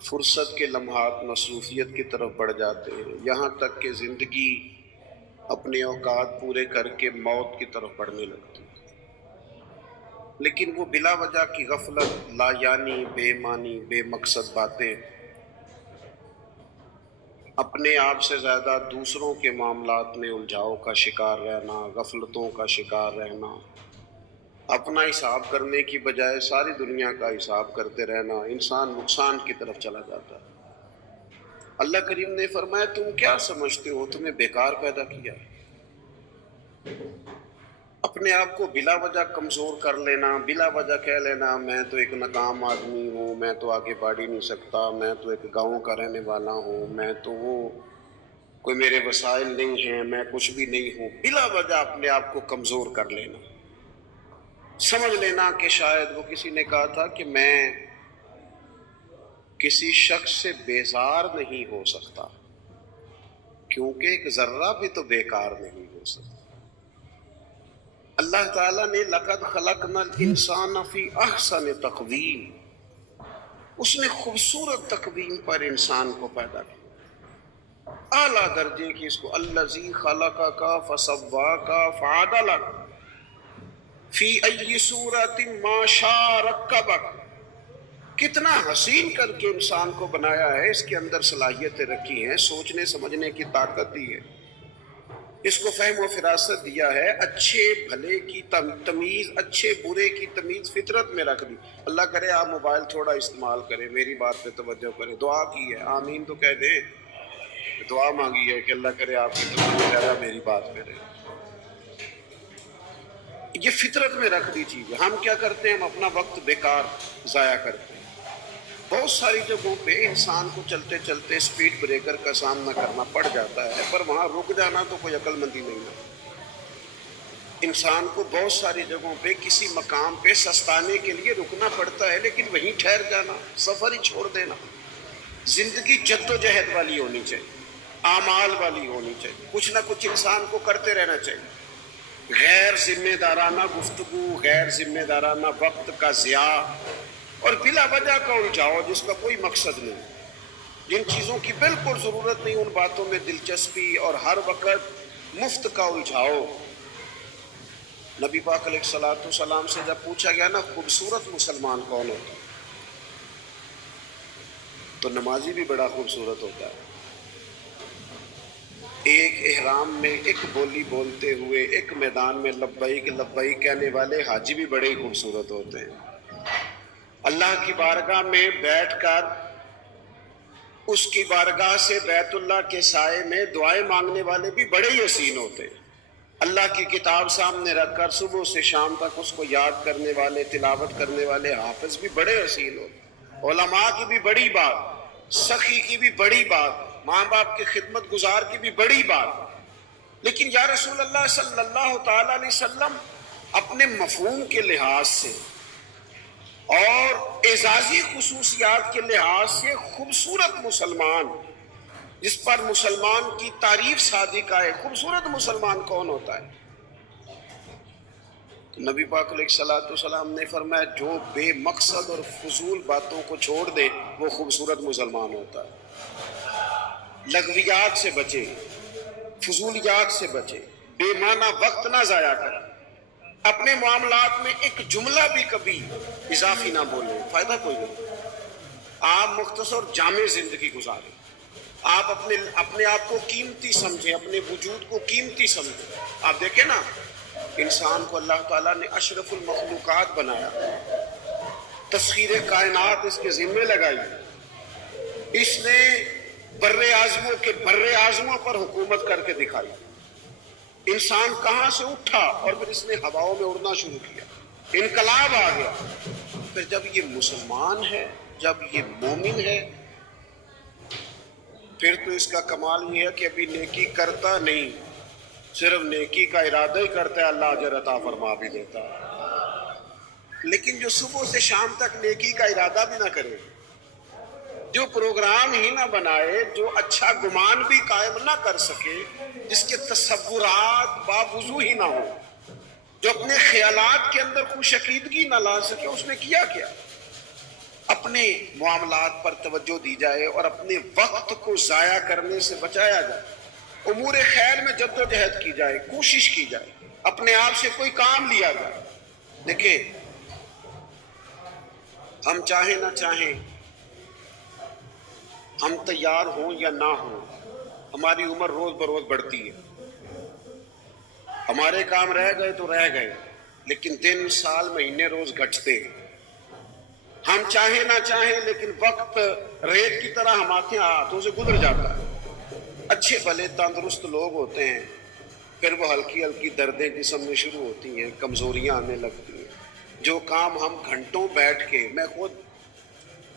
فرصت کے لمحات مصروفیت کی طرف بڑھ جاتے ہیں، یہاں تک کہ زندگی اپنے اوقات پورے کر کے موت کی طرف بڑھنے لگتی ہے۔ لیکن وہ بلا وجہ کی غفلت، لا یعنی، بے معنی، بے مقصد باتیں، اپنے آپ سے زیادہ دوسروں کے معاملات میں الجھاؤ کا شکار رہنا، غفلتوں کا شکار رہنا، اپنا حساب کرنے کی بجائے ساری دنیا کا حساب کرتے رہنا، انسان نقصان کی طرف چلا جاتا ہے۔ اللہ کریم نے فرمایا تم کیا سمجھتے ہو تمہیں بیکار پیدا کیا ہے؟ اپنے آپ کو بلا وجہ کمزور کر لینا، بلا وجہ کہہ لینا میں تو ایک ناکام آدمی ہوں، میں تو آگے بڑھ ہی نہیں سکتا، میں تو ایک گاؤں کا رہنے والا ہوں، میں تو وہ کوئی میرے وسائل نہیں ہیں، میں کچھ بھی نہیں ہوں، بلا وجہ اپنے آپ کو کمزور کر لینا، سمجھ لینا کہ شاید وہ کسی نے کہا تھا کہ میں کسی شخص سے بیزار نہیں ہو سکتا کیونکہ ایک ذرہ بھی تو بیکار نہیں ہو سکتا۔ اللہ تعالیٰ نے لقد خلقنا الانسان فی احسن تقویم، اس نے خوبصورت تقویم پر انسان کو پیدا کیا، اعلیٰ درجے کی، اس کو الذی خلقک فسواک فعدلک فی ای صورت ما شاء رکبک، کتنا حسین کر کے انسان کو بنایا ہے، اس کے اندر صلاحیتیں رکھی ہیں، سوچنے سمجھنے کی طاقت دی ہے، اس کو فہم و فراست دیا ہے، اچھے بھلے کی تمیز، اچھے برے کی تمیز فطرت میں رکھ دی۔ اللہ کرے آپ موبائل تھوڑا استعمال کریں، میری بات پہ توجہ کریں، دعا کی ہے، آمین تو کہہ دیں، دعا مانگی ہے کہ اللہ کرے آپ کی توجہ زیادہ میری بات پہ رہے۔ یہ فطرت میں رکھ دی چیز ہے، ہم کیا کرتے ہیں، ہم اپنا وقت بیکار ضائع کرتے ہیں۔ بہت ساری جگہوں پہ انسان کو چلتے چلتے سپیڈ بریکر کا سامنا کرنا پڑ جاتا ہے، پر وہاں رک جانا تو کوئی عقل مندی نہیں ہے۔ انسان کو بہت ساری جگہوں پہ کسی مقام پہ سستانے کے لیے رکنا پڑتا ہے، لیکن وہیں ٹھہر جانا، سفر ہی چھوڑ دینا۔ زندگی جد و جہد والی ہونی چاہیے، اعمال والی ہونی چاہیے، کچھ نہ کچھ انسان کو کرتے رہنا چاہیے، غیر ذمہ دارانہ گفتگو، غیر ذمہ دارانہ وقت کا ضیاع اور بلا وجہ کا الجھاؤ جس کا کوئی مقصد نہیں، جن چیزوں کی بالکل ضرورت نہیں ان باتوں میں دلچسپی اور ہر وقت مفت کا الجھاؤ۔ نبی پاک علیہ الصلوۃ والسلام سے جب پوچھا گیا نا خوبصورت مسلمان کون ہوتا ہے، تو نمازی بھی بڑا خوبصورت ہوتا ہے، ایک احرام میں ایک بولی بولتے ہوئے ایک میدان میں لبیک لبیک کہنے والے حاجی بھی بڑے ہی خوبصورت ہوتے ہیں، اللہ کی بارگاہ میں بیٹھ کر اس کی بارگاہ سے بیت اللہ کے سائے میں دعائیں مانگنے والے بھی بڑے ہی حسین ہوتے ہیں، اللہ کی کتاب سامنے رکھ کر صبح سے شام تک اس کو یاد کرنے والے، تلاوت کرنے والے حافظ بھی بڑے حسین ہوتے ہیں، علماء کی بھی بڑی بات، سخی کی بھی بڑی بات، ماں باپ کی خدمت گزار کی بھی بڑی بات، لیکن یا رسول اللہ صلی اللہ تعالی علیہ وسلم اپنے مفہوم کے لحاظ سے اور اعزازی خصوصیات کے لحاظ سے خوبصورت مسلمان، جس پر مسلمان کی تعریف صادقہ ہے، خوبصورت مسلمان کون ہوتا ہے؟ نبی پاک علیہ الصلوۃ والسلام نے فرمایا جو بے مقصد اور فضول باتوں کو چھوڑ دے وہ خوبصورت مسلمان ہوتا ہے، لغویات سے بچے، فضولیات سے بچے، بے معنی وقت نہ ضائع کریں، اپنے معاملات میں ایک جملہ بھی کبھی اضافی نہ بولیں، فائدہ کوئی نہیں۔ آپ مختصر جامع زندگی گزاریں، آپ اپنے آپ کو قیمتی سمجھیں، اپنے وجود کو قیمتی سمجھیں۔ آپ دیکھیں نا، انسان کو اللہ تعالیٰ نے اشرف المخلوقات بنایا، تسخیر کائنات اس کے ذمے لگائی، اس نے بر اعظموں پر حکومت کر کے دکھائی۔ انسان کہاں سے اٹھا اور پھر اس نے ہواؤں میں اڑنا شروع کیا، انقلاب آ گیا۔ پھر جب یہ مسلمان ہے، جب یہ مومن ہے، پھر تو اس کا کمال یہ ہے کہ ابھی نیکی کرتا نہیں، صرف نیکی کا ارادہ ہی کرتا ہے، اللہ اجر عطا فرما بھی دیتا ہے۔ لیکن جو صبح سے شام تک نیکی کا ارادہ بھی نہ کرے، جو پروگرام ہی نہ بنائے، جو اچھا گمان بھی قائم نہ کر سکے، جس کے تصورات باوضو ہی نہ ہو، جو اپنے خیالات کے اندر خوش عقیدگی نہ لا سکے، اس نے کیا کیا؟ اپنے معاملات پر توجہ دی جائے اور اپنے وقت کو ضائع کرنے سے بچایا جائے، امور خیر میں جد و جہد کی جائے، کوشش کی جائے، اپنے آپ سے کوئی کام لیا جائے۔ دیکھیں، ہم چاہیں نہ چاہیں، ہم تیار ہوں یا نہ ہوں، ہماری عمر روز بروز بڑھتی ہے، ہمارے کام رہ گئے تو رہ گئے، لیکن دن، سال، مہینے روز گھٹتے ہیں۔ ہم چاہیں نہ چاہیں، لیکن وقت ریت کی طرح ہمارے ہاتھوں سے گزر جاتا ہے۔ اچھے بھلے تندرست لوگ ہوتے ہیں، پھر وہ ہلکی ہلکی دردیں جسم میں شروع ہوتی ہیں، کمزوریاں آنے لگتی ہیں۔ جو کام ہم گھنٹوں بیٹھ کے، میں خود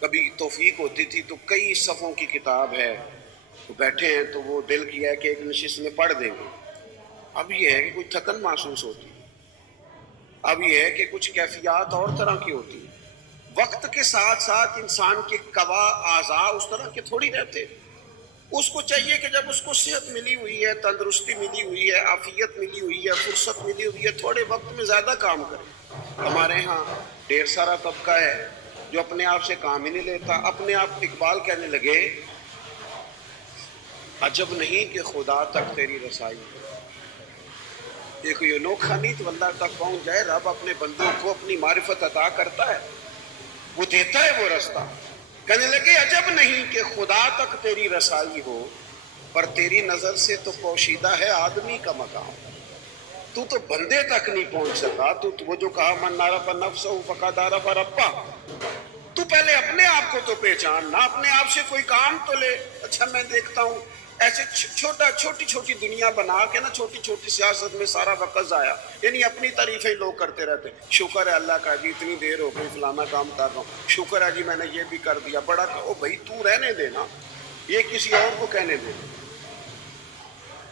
کبھی توفیق ہوتی تھی تو کئی صفحوں کی کتاب ہے، تو بیٹھے ہیں تو وہ دل کیا ہے کہ ایک نشست میں پڑھ دیں گے۔ اب یہ ہے کہ کوئی تھکن محسوس ہوتی ہے، اب یہ ہے کہ کچھ کیفیات اور طرح کی ہوتی ہیں۔ وقت کے ساتھ ساتھ انسان کے قوا اعضاء اس طرح کے تھوڑی رہتے۔ اس کو چاہیے کہ جب اس کو صحت ملی ہوئی ہے، تندرستی ملی ہوئی ہے، عافیت ملی ہوئی ہے، فرصت ملی ہوئی ہے، تھوڑے وقت میں زیادہ کام کرے۔ ہمارے ہاں ڈھیر سارا طبقہ ہے جو اپنے آپ سے کام ہی نہیں لیتا۔ اپنے آپ اقبال کہنے لگے، عجب نہیں کہ خدا تک تیری رسائی ہے۔ دیکھو، یہ انوکھا نہیں تو اللہ تک پہنچ جائے۔ رب اپنے بندوں کو اپنی معرفت عطا کرتا ہے، وہ دیتا ہے وہ رستہ۔ کہنے لگے، عجب نہیں کہ خدا تک تیری رسائی ہو، پر تیری نظر سے تو پوشیدہ ہے آدمی کا مقام۔ تو بندے تک نہیں پہنچ سکا۔ تو وہ جو کہا، من عرف نفسہ فقد عرف ربہ، تو پہلے اپنے آپ کو تو پہچان، نہ اپنے آپ سے کوئی کام تو لے۔ اچھا، میں دیکھتا ہوں ایسے چھوٹی چھوٹی دنیا بنا کے نا، چھوٹی چھوٹی سیاست میں سارا وقت ضائع، یعنی اپنی تعریفیں لوگ کرتے رہتے ہیں۔ شکر ہے اللہ کا جی، اتنی دیر ہو گئی، فلانا کام کر رہا ہوں، شکر ہے جی میں نے یہ بھی کر دیا، بڑا کہو بھائی تو رہنے دینا، یہ کسی اور کو کہنے دے۔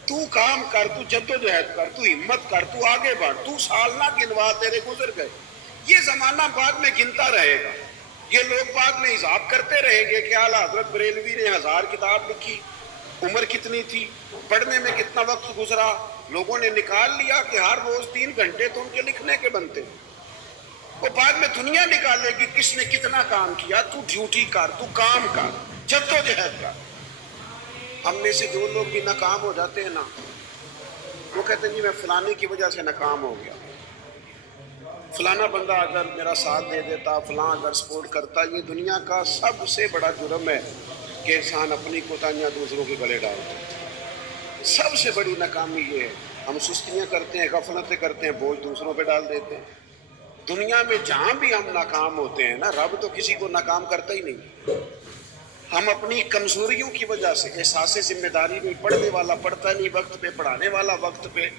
تو کام کر، تو جدوجہد کر، تو ہمت کر، تو آگے بڑھ، تو سال نہ گنوا، تیرے گزر گئے۔ یہ زمانہ بعد میں گنتا رہے گا، یہ لوگ بعد میں حساب کرتے رہیں گے کہ اعلیٰ حضرت بریلوی نے 1000 کتاب لکھی، عمر کتنی تھی، پڑھنے میں کتنا وقت گزرا۔ لوگوں نے نکال لیا کہ ہر روز 3 گھنٹے تو ان کے لکھنے کے بنتے۔ وہ بعد میں دنیا نکالے گی کس نے کتنا کام کیا۔ تو ڈیوٹی کر، تو کام کر، جدوجہد کر۔ ہم میں سے جو لوگ بھی ناکام ہو جاتے ہیں نا، وہ کہتے ہیں جی میں فلانے کی وجہ سے ناکام ہو گیا، فلانا بندہ اگر میرا ساتھ دے دیتا، فلاں اگر سپورٹ کرتا۔ یہ دنیا کا سب سے بڑا جرم ہے کہ انسان اپنی کوتاہیاں دوسروں کے گلے ڈالتا ہے۔ سب سے بڑی ناکامی یہ ہے، ہم سستیاں کرتے ہیں، غفلتیں کرتے ہیں، بوجھ دوسروں پہ ڈال دیتے ہیں۔ دنیا میں جہاں بھی ہم ناکام ہوتے ہیں نا، رب تو کسی کو ناکام کرتا ہی نہیں۔ ہم اپنی کمزوریوں کی وجہ سے، احساس ذمہ داری میں، پڑھنے والا پڑھتا نہیں وقت پہ، پڑھانے والا وقت پہ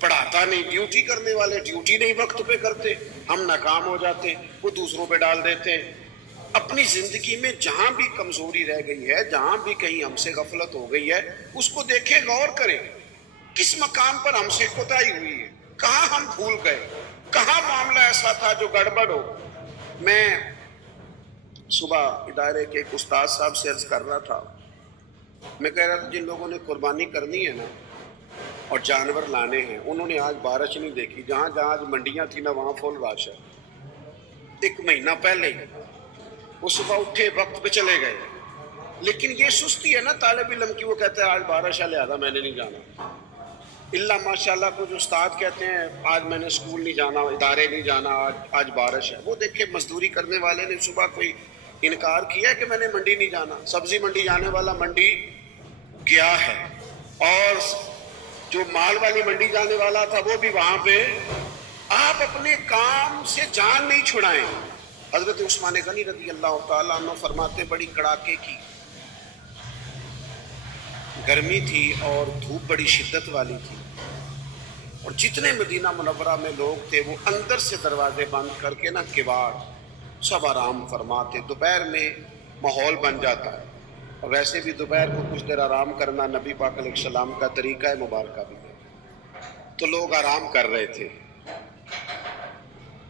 پڑھاتا نہیں، ڈیوٹی کرنے والے ڈیوٹی نہیں وقت پہ کرتے، ہم ناکام ہو جاتے ہیں، وہ دوسروں پہ ڈال دیتے ہیں۔ اپنی زندگی میں جہاں بھی کمزوری رہ گئی ہے، جہاں بھی کہیں ہم سے غفلت ہو گئی ہے، اس کو دیکھیں، غور کریں، کس مقام پر ہم سے کوتاہی ہوئی ہے، کہاں ہم بھول گئے، کہاں معاملہ ایسا تھا جو گڑبڑ ہو۔ میں صبح ادارے کے ایک استاد صاحب سے عرض کر رہا تھا، میں کہہ رہا تھا جن لوگوں نے قربانی کرنی ہے نا اور جانور لانے ہیں، انہوں نے آج بارش نہیں دیکھی۔ جہاں جہاں آج منڈیاں تھی نا، وہاں فل رش ہے۔ 1 مہینہ پہلے وہ صبح اٹھے، وقت پہ چلے گئے، لیکن یہ سستی ہے نا طالب علم کی، وہ کہتا ہے آج بارش ہے لہذا میں نے نہیں جانا، اللہ ماشاءاللہ کچھ استاد کہتے ہیں آج میں نے اسکول نہیں جانا، ادارے نہیں جانا، آج بارش ہے۔ وہ دیکھیں مزدوری کرنے والے نے صبح کوئی انکار کیا کہ میں نے منڈی نہیں جانا، سبزی منڈی جانے والا منڈی گیا ہے، اور جو مال والی منڈی جانے والا تھا وہ بھی وہاں پہ۔ آپ اپنے کام سے جان نہیں چھڑائیں۔ حضرت عثمان غنی رضی اللہ تعالیٰ عنہ فرماتے بڑی کڑاکے کی گرمی تھی اور دھوپ بڑی شدت والی تھی، اور جتنے مدینہ منورہ میں لوگ تھے وہ اندر سے دروازے بند کر کے نا کباڑ سب آرام فرماتے۔ دوپہر میں ماحول بن جاتا ہے، اور ویسے بھی دوپہر کو کچھ دیر آرام کرنا نبی پاک علیہ السلام کا طریقہ ہے مبارکہ بھی ہے، تو لوگ آرام کر رہے تھے۔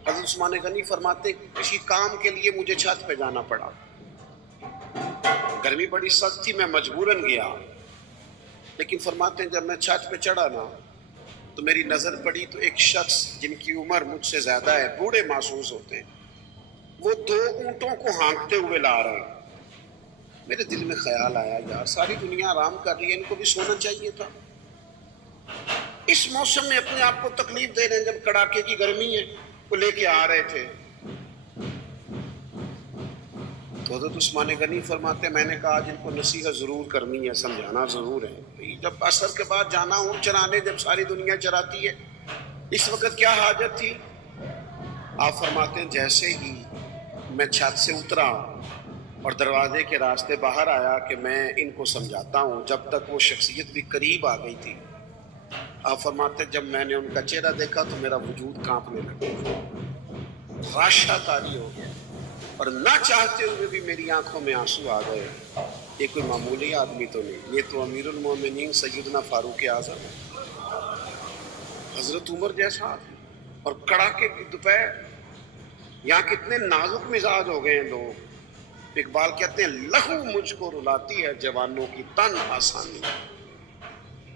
حضرت عثمان غنی فرماتے کسی کام کے لیے مجھے چھت پہ جانا پڑا، گرمی بڑی سخت تھی، میں مجبوراً گیا، لیکن فرماتے ہیں جب میں چھت پہ چڑھا نا تو میری نظر پڑی تو ایک شخص جن کی عمر مجھ سے زیادہ ہے، بوڑھے محسوس ہوتے ہیں، وہ 2 اونٹوں کو ہانکتے ہوئے لا رہے ہیں۔ میرے دل میں خیال آیا یار ساری دنیا آرام کر رہی ہے، ان کو بھی سونا چاہیے تھا، اس موسم میں اپنے آپ کو تکلیف دے رہے ہیں، جب کڑاکے کی گرمی ہے وہ لے کے آ رہے تھے۔ تو حضرت عثمان غنی فرماتے میں نے کہا جن کو نصیحت ضرور کرنی ہے، سمجھانا ضرور ہے، جب عصر کے بعد جانا اونٹ چرانے جب ساری دنیا چراتی ہے، اس وقت کیا حاجت تھی؟ آپ فرماتے ہیں جیسے ہی میں چھت سے اترا اور دروازے کے راستے باہر آیا کہ میں ان کو سمجھاتا ہوں، جب تک وہ شخصیت بھی قریب آ گئی تھی، آپ فرماتے جب میں نے ان کا چہرہ دیکھا تو میرا وجود کانپنے لگا، راشا طاری ہو گیا، اور نہ چاہتے ہوئے بھی میری آنکھوں میں آنسو آ گئے۔ یہ کوئی معمولی آدمی تو نہیں، یہ تو امیر المومنین سیدنا فاروق اعظم ہے، حضرت عمر جیسا آدمی، اور کڑاکے کی دوپہر۔ یہاں کتنے نازک مزاج ہو گئے ہیں لوگ۔ اقبال کہتے ہیں لہو مجھ کو رلاتی ہے جوانوں کی تن آسانی،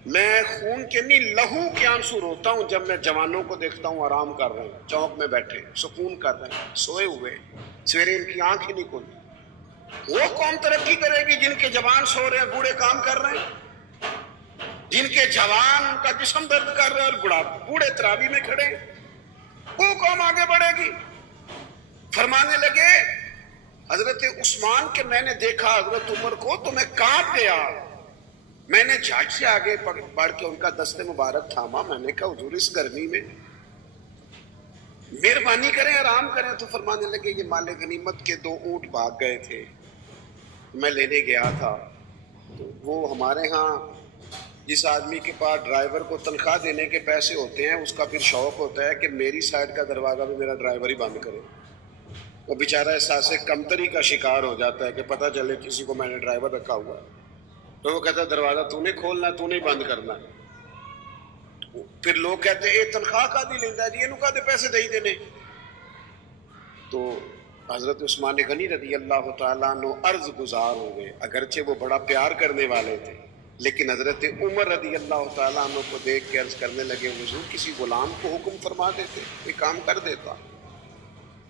میں خون کے نہیں لہو کے آنسو روتا ہوں جب میں جوانوں کو دیکھتا ہوں آرام کر رہے ہیں، چوک میں بیٹھے سکون کر رہے ہیں، سوئے ہوئے، سویرے ان کی آنکھ ہی نہیں کھلی۔ وہ قوم ترقی کرے گی جن کے جوان سو رہے ہیں، بوڑھے کام کر رہے ہیں، جن کے جوان کا جسم درد کر رہے ہیں اور بوڑھے تراویح میں کھڑے ہیں، وہ قوم آگے بڑھے گی۔ فرمانے لگے حضرت عثمان کہ میں نے دیکھا حضرت عمر کو تو میں کانپ گیا، میں نے جھٹ سے آگے بڑھ کے ان کا دست مبارک تھاما، میں نے کہا حضور اس گرمی میں مہربانی کریں آرام کریں۔ تو فرمانے لگے یہ مال غنیمت کے 2 اونٹ بھاگ گئے تھے، میں لینے گیا تھا، تو وہ ہمارے ہاں جس آدمی کے پاس ڈرائیور کو تنخواہ دینے کے پیسے ہوتے ہیں اس کا پھر شوق ہوتا ہے کہ میری سائڈ کا دروازہ بھی میرا ڈرائیور ہی بند کرے، وہ بیچارہ احساس کمتری کا شکار ہو جاتا ہے کہ پتہ چلے کسی کو میں نے ڈرائیور رکھا ہوا ہے، تو وہ کہتا ہے دروازہ تو نے کھولنا تو نہیں بند کرنا۔ پھر لوگ کہتے ہیں اے تنخواہ کا دی لیندہ جی انہوں کا دے پیسے دے ہی دینے۔ تو حضرت عثمان غنی رضی اللہ تعالیٰ عنہ عرض گزار ہو گئے، اگرچہ وہ بڑا پیار کرنے والے تھے، لیکن حضرت عمر رضی اللہ تعالیٰ عنہ کو دیکھ کے عرض کرنے لگے حضور کسی غلام کو حکم فرما دیتے کوئی کام کر دیتا۔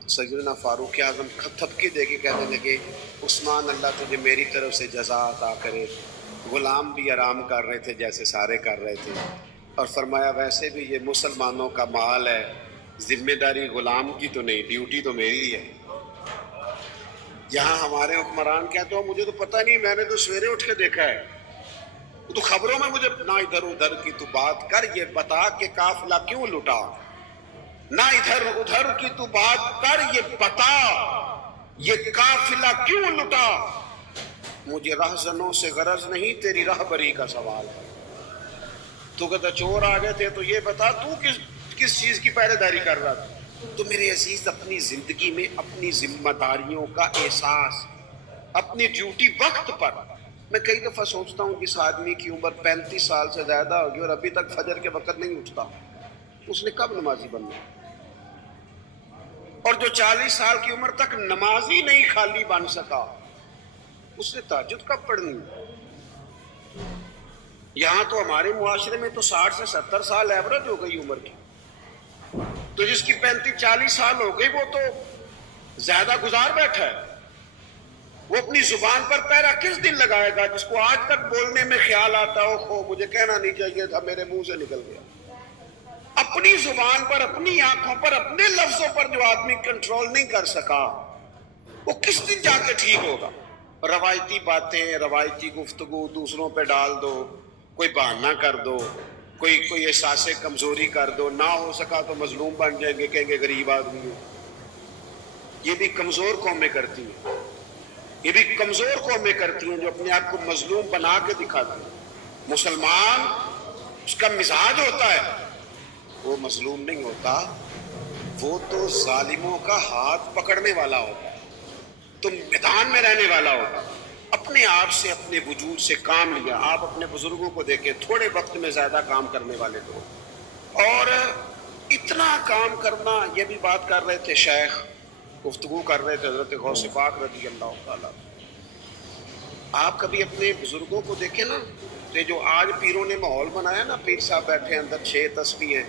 سیدنا فاروق اعظم تھپکی دے کے کہنے لگے عثمان اللہ تجھے میری طرف سے جزا عطا کرے، غلام بھی آرام کر رہے تھے جیسے سارے کر رہے تھے، اور فرمایا ویسے بھی یہ مسلمانوں کا مال ہے، ذمہ داری غلام کی تو نہیں، ڈیوٹی تو میری ہے۔ یہاں ہمارے حکمران کہتے ہو مجھے تو پتہ نہیں، میں نے تو سویرے اٹھ کے دیکھا ہے، تو خبروں میں مجھے نہ ادھر ادھر کی تو بات کر، یہ بتا کہ قافلہ کیوں لٹا، نہ ادھر ادھر کی تو بات کر، یہ بتا یہ قافلہ کیوں لٹا، مجھے رہزنوں سے غرض نہیں تیری رہبری کا سوال ہے۔ تو کہتا چور آ گئے تھے تو یہ بتا تو کس چیز کی پہرے داری کر رہا تھا۔ تو میرے عزیز اپنی زندگی میں اپنی ذمہ داریوں کا احساس، اپنی ڈیوٹی وقت پر، میں کئی دفعہ سوچتا ہوں جس آدمی کی عمر 35 سال سے زیادہ ہوگی اور ابھی تک فجر کے وقت نہیں اٹھتا، اس نے کب نمازی بننا؟ اور جو 40 سال کی عمر تک نمازی نہیں خالی بن سکا، اس نے تہجد کب پڑھنی؟ یہاں تو ہمارے معاشرے میں تو 60 سے 70 سال ایوریج ہو گئی عمر کی، تو جس کی 35-40 سال ہو گئی وہ تو زیادہ گزار بیٹھا ہے۔ وہ اپنی زبان پر پیرا کس دن لگائے گا جس کو آج تک بولنے میں خیال آتا ہو مجھے کہنا نہیں چاہیے تھا میرے منہ سے نکل گیا. اپنی زبان پر، اپنی آنکھوں پر، اپنے لفظوں پر جو آدمی کنٹرول نہیں کر سکا وہ کس دن جا کے ٹھیک ہوگا؟ روایتی باتیں، روایتی گفتگو دوسروں پہ ڈال دو، کوئی بہانہ کر دو، کوئی احساس کمزوری کر دو، نہ ہو سکا تو مظلوم بن جائیں گے، کہیں گے غریب آدمی ہے. یہ بھی کمزور قومیں کرتی ہیں، یہ بھی کمزور قومیں کرتی ہیں جو اپنے آپ کو مظلوم بنا کے دکھاتی ہیں. مسلمان اس کا مزاج ہوتا ہے، وہ مظلوم نہیں ہوتا، وہ تو ظالموں کا ہاتھ پکڑنے والا ہوتا ہے، تو میدان میں رہنے والا ہوتا ہے. اپنے آپ سے، اپنے وجود سے کام لیا. آپ اپنے بزرگوں کو دیکھیں، تھوڑے وقت میں زیادہ کام کرنے والے لوگ، اور اتنا کام کرنا. یہ بھی بات کر رہے تھے شیخ، گفتگو کر رہے تھے حضرت غوث پاک رضی اللہ تعالیٰ. آپ کبھی اپنے بزرگوں کو دیکھیں نا، تو جو آج پیروں نے ماحول بنایا نا، پیر صاحب بیٹھے اندر 6 تسبیحیں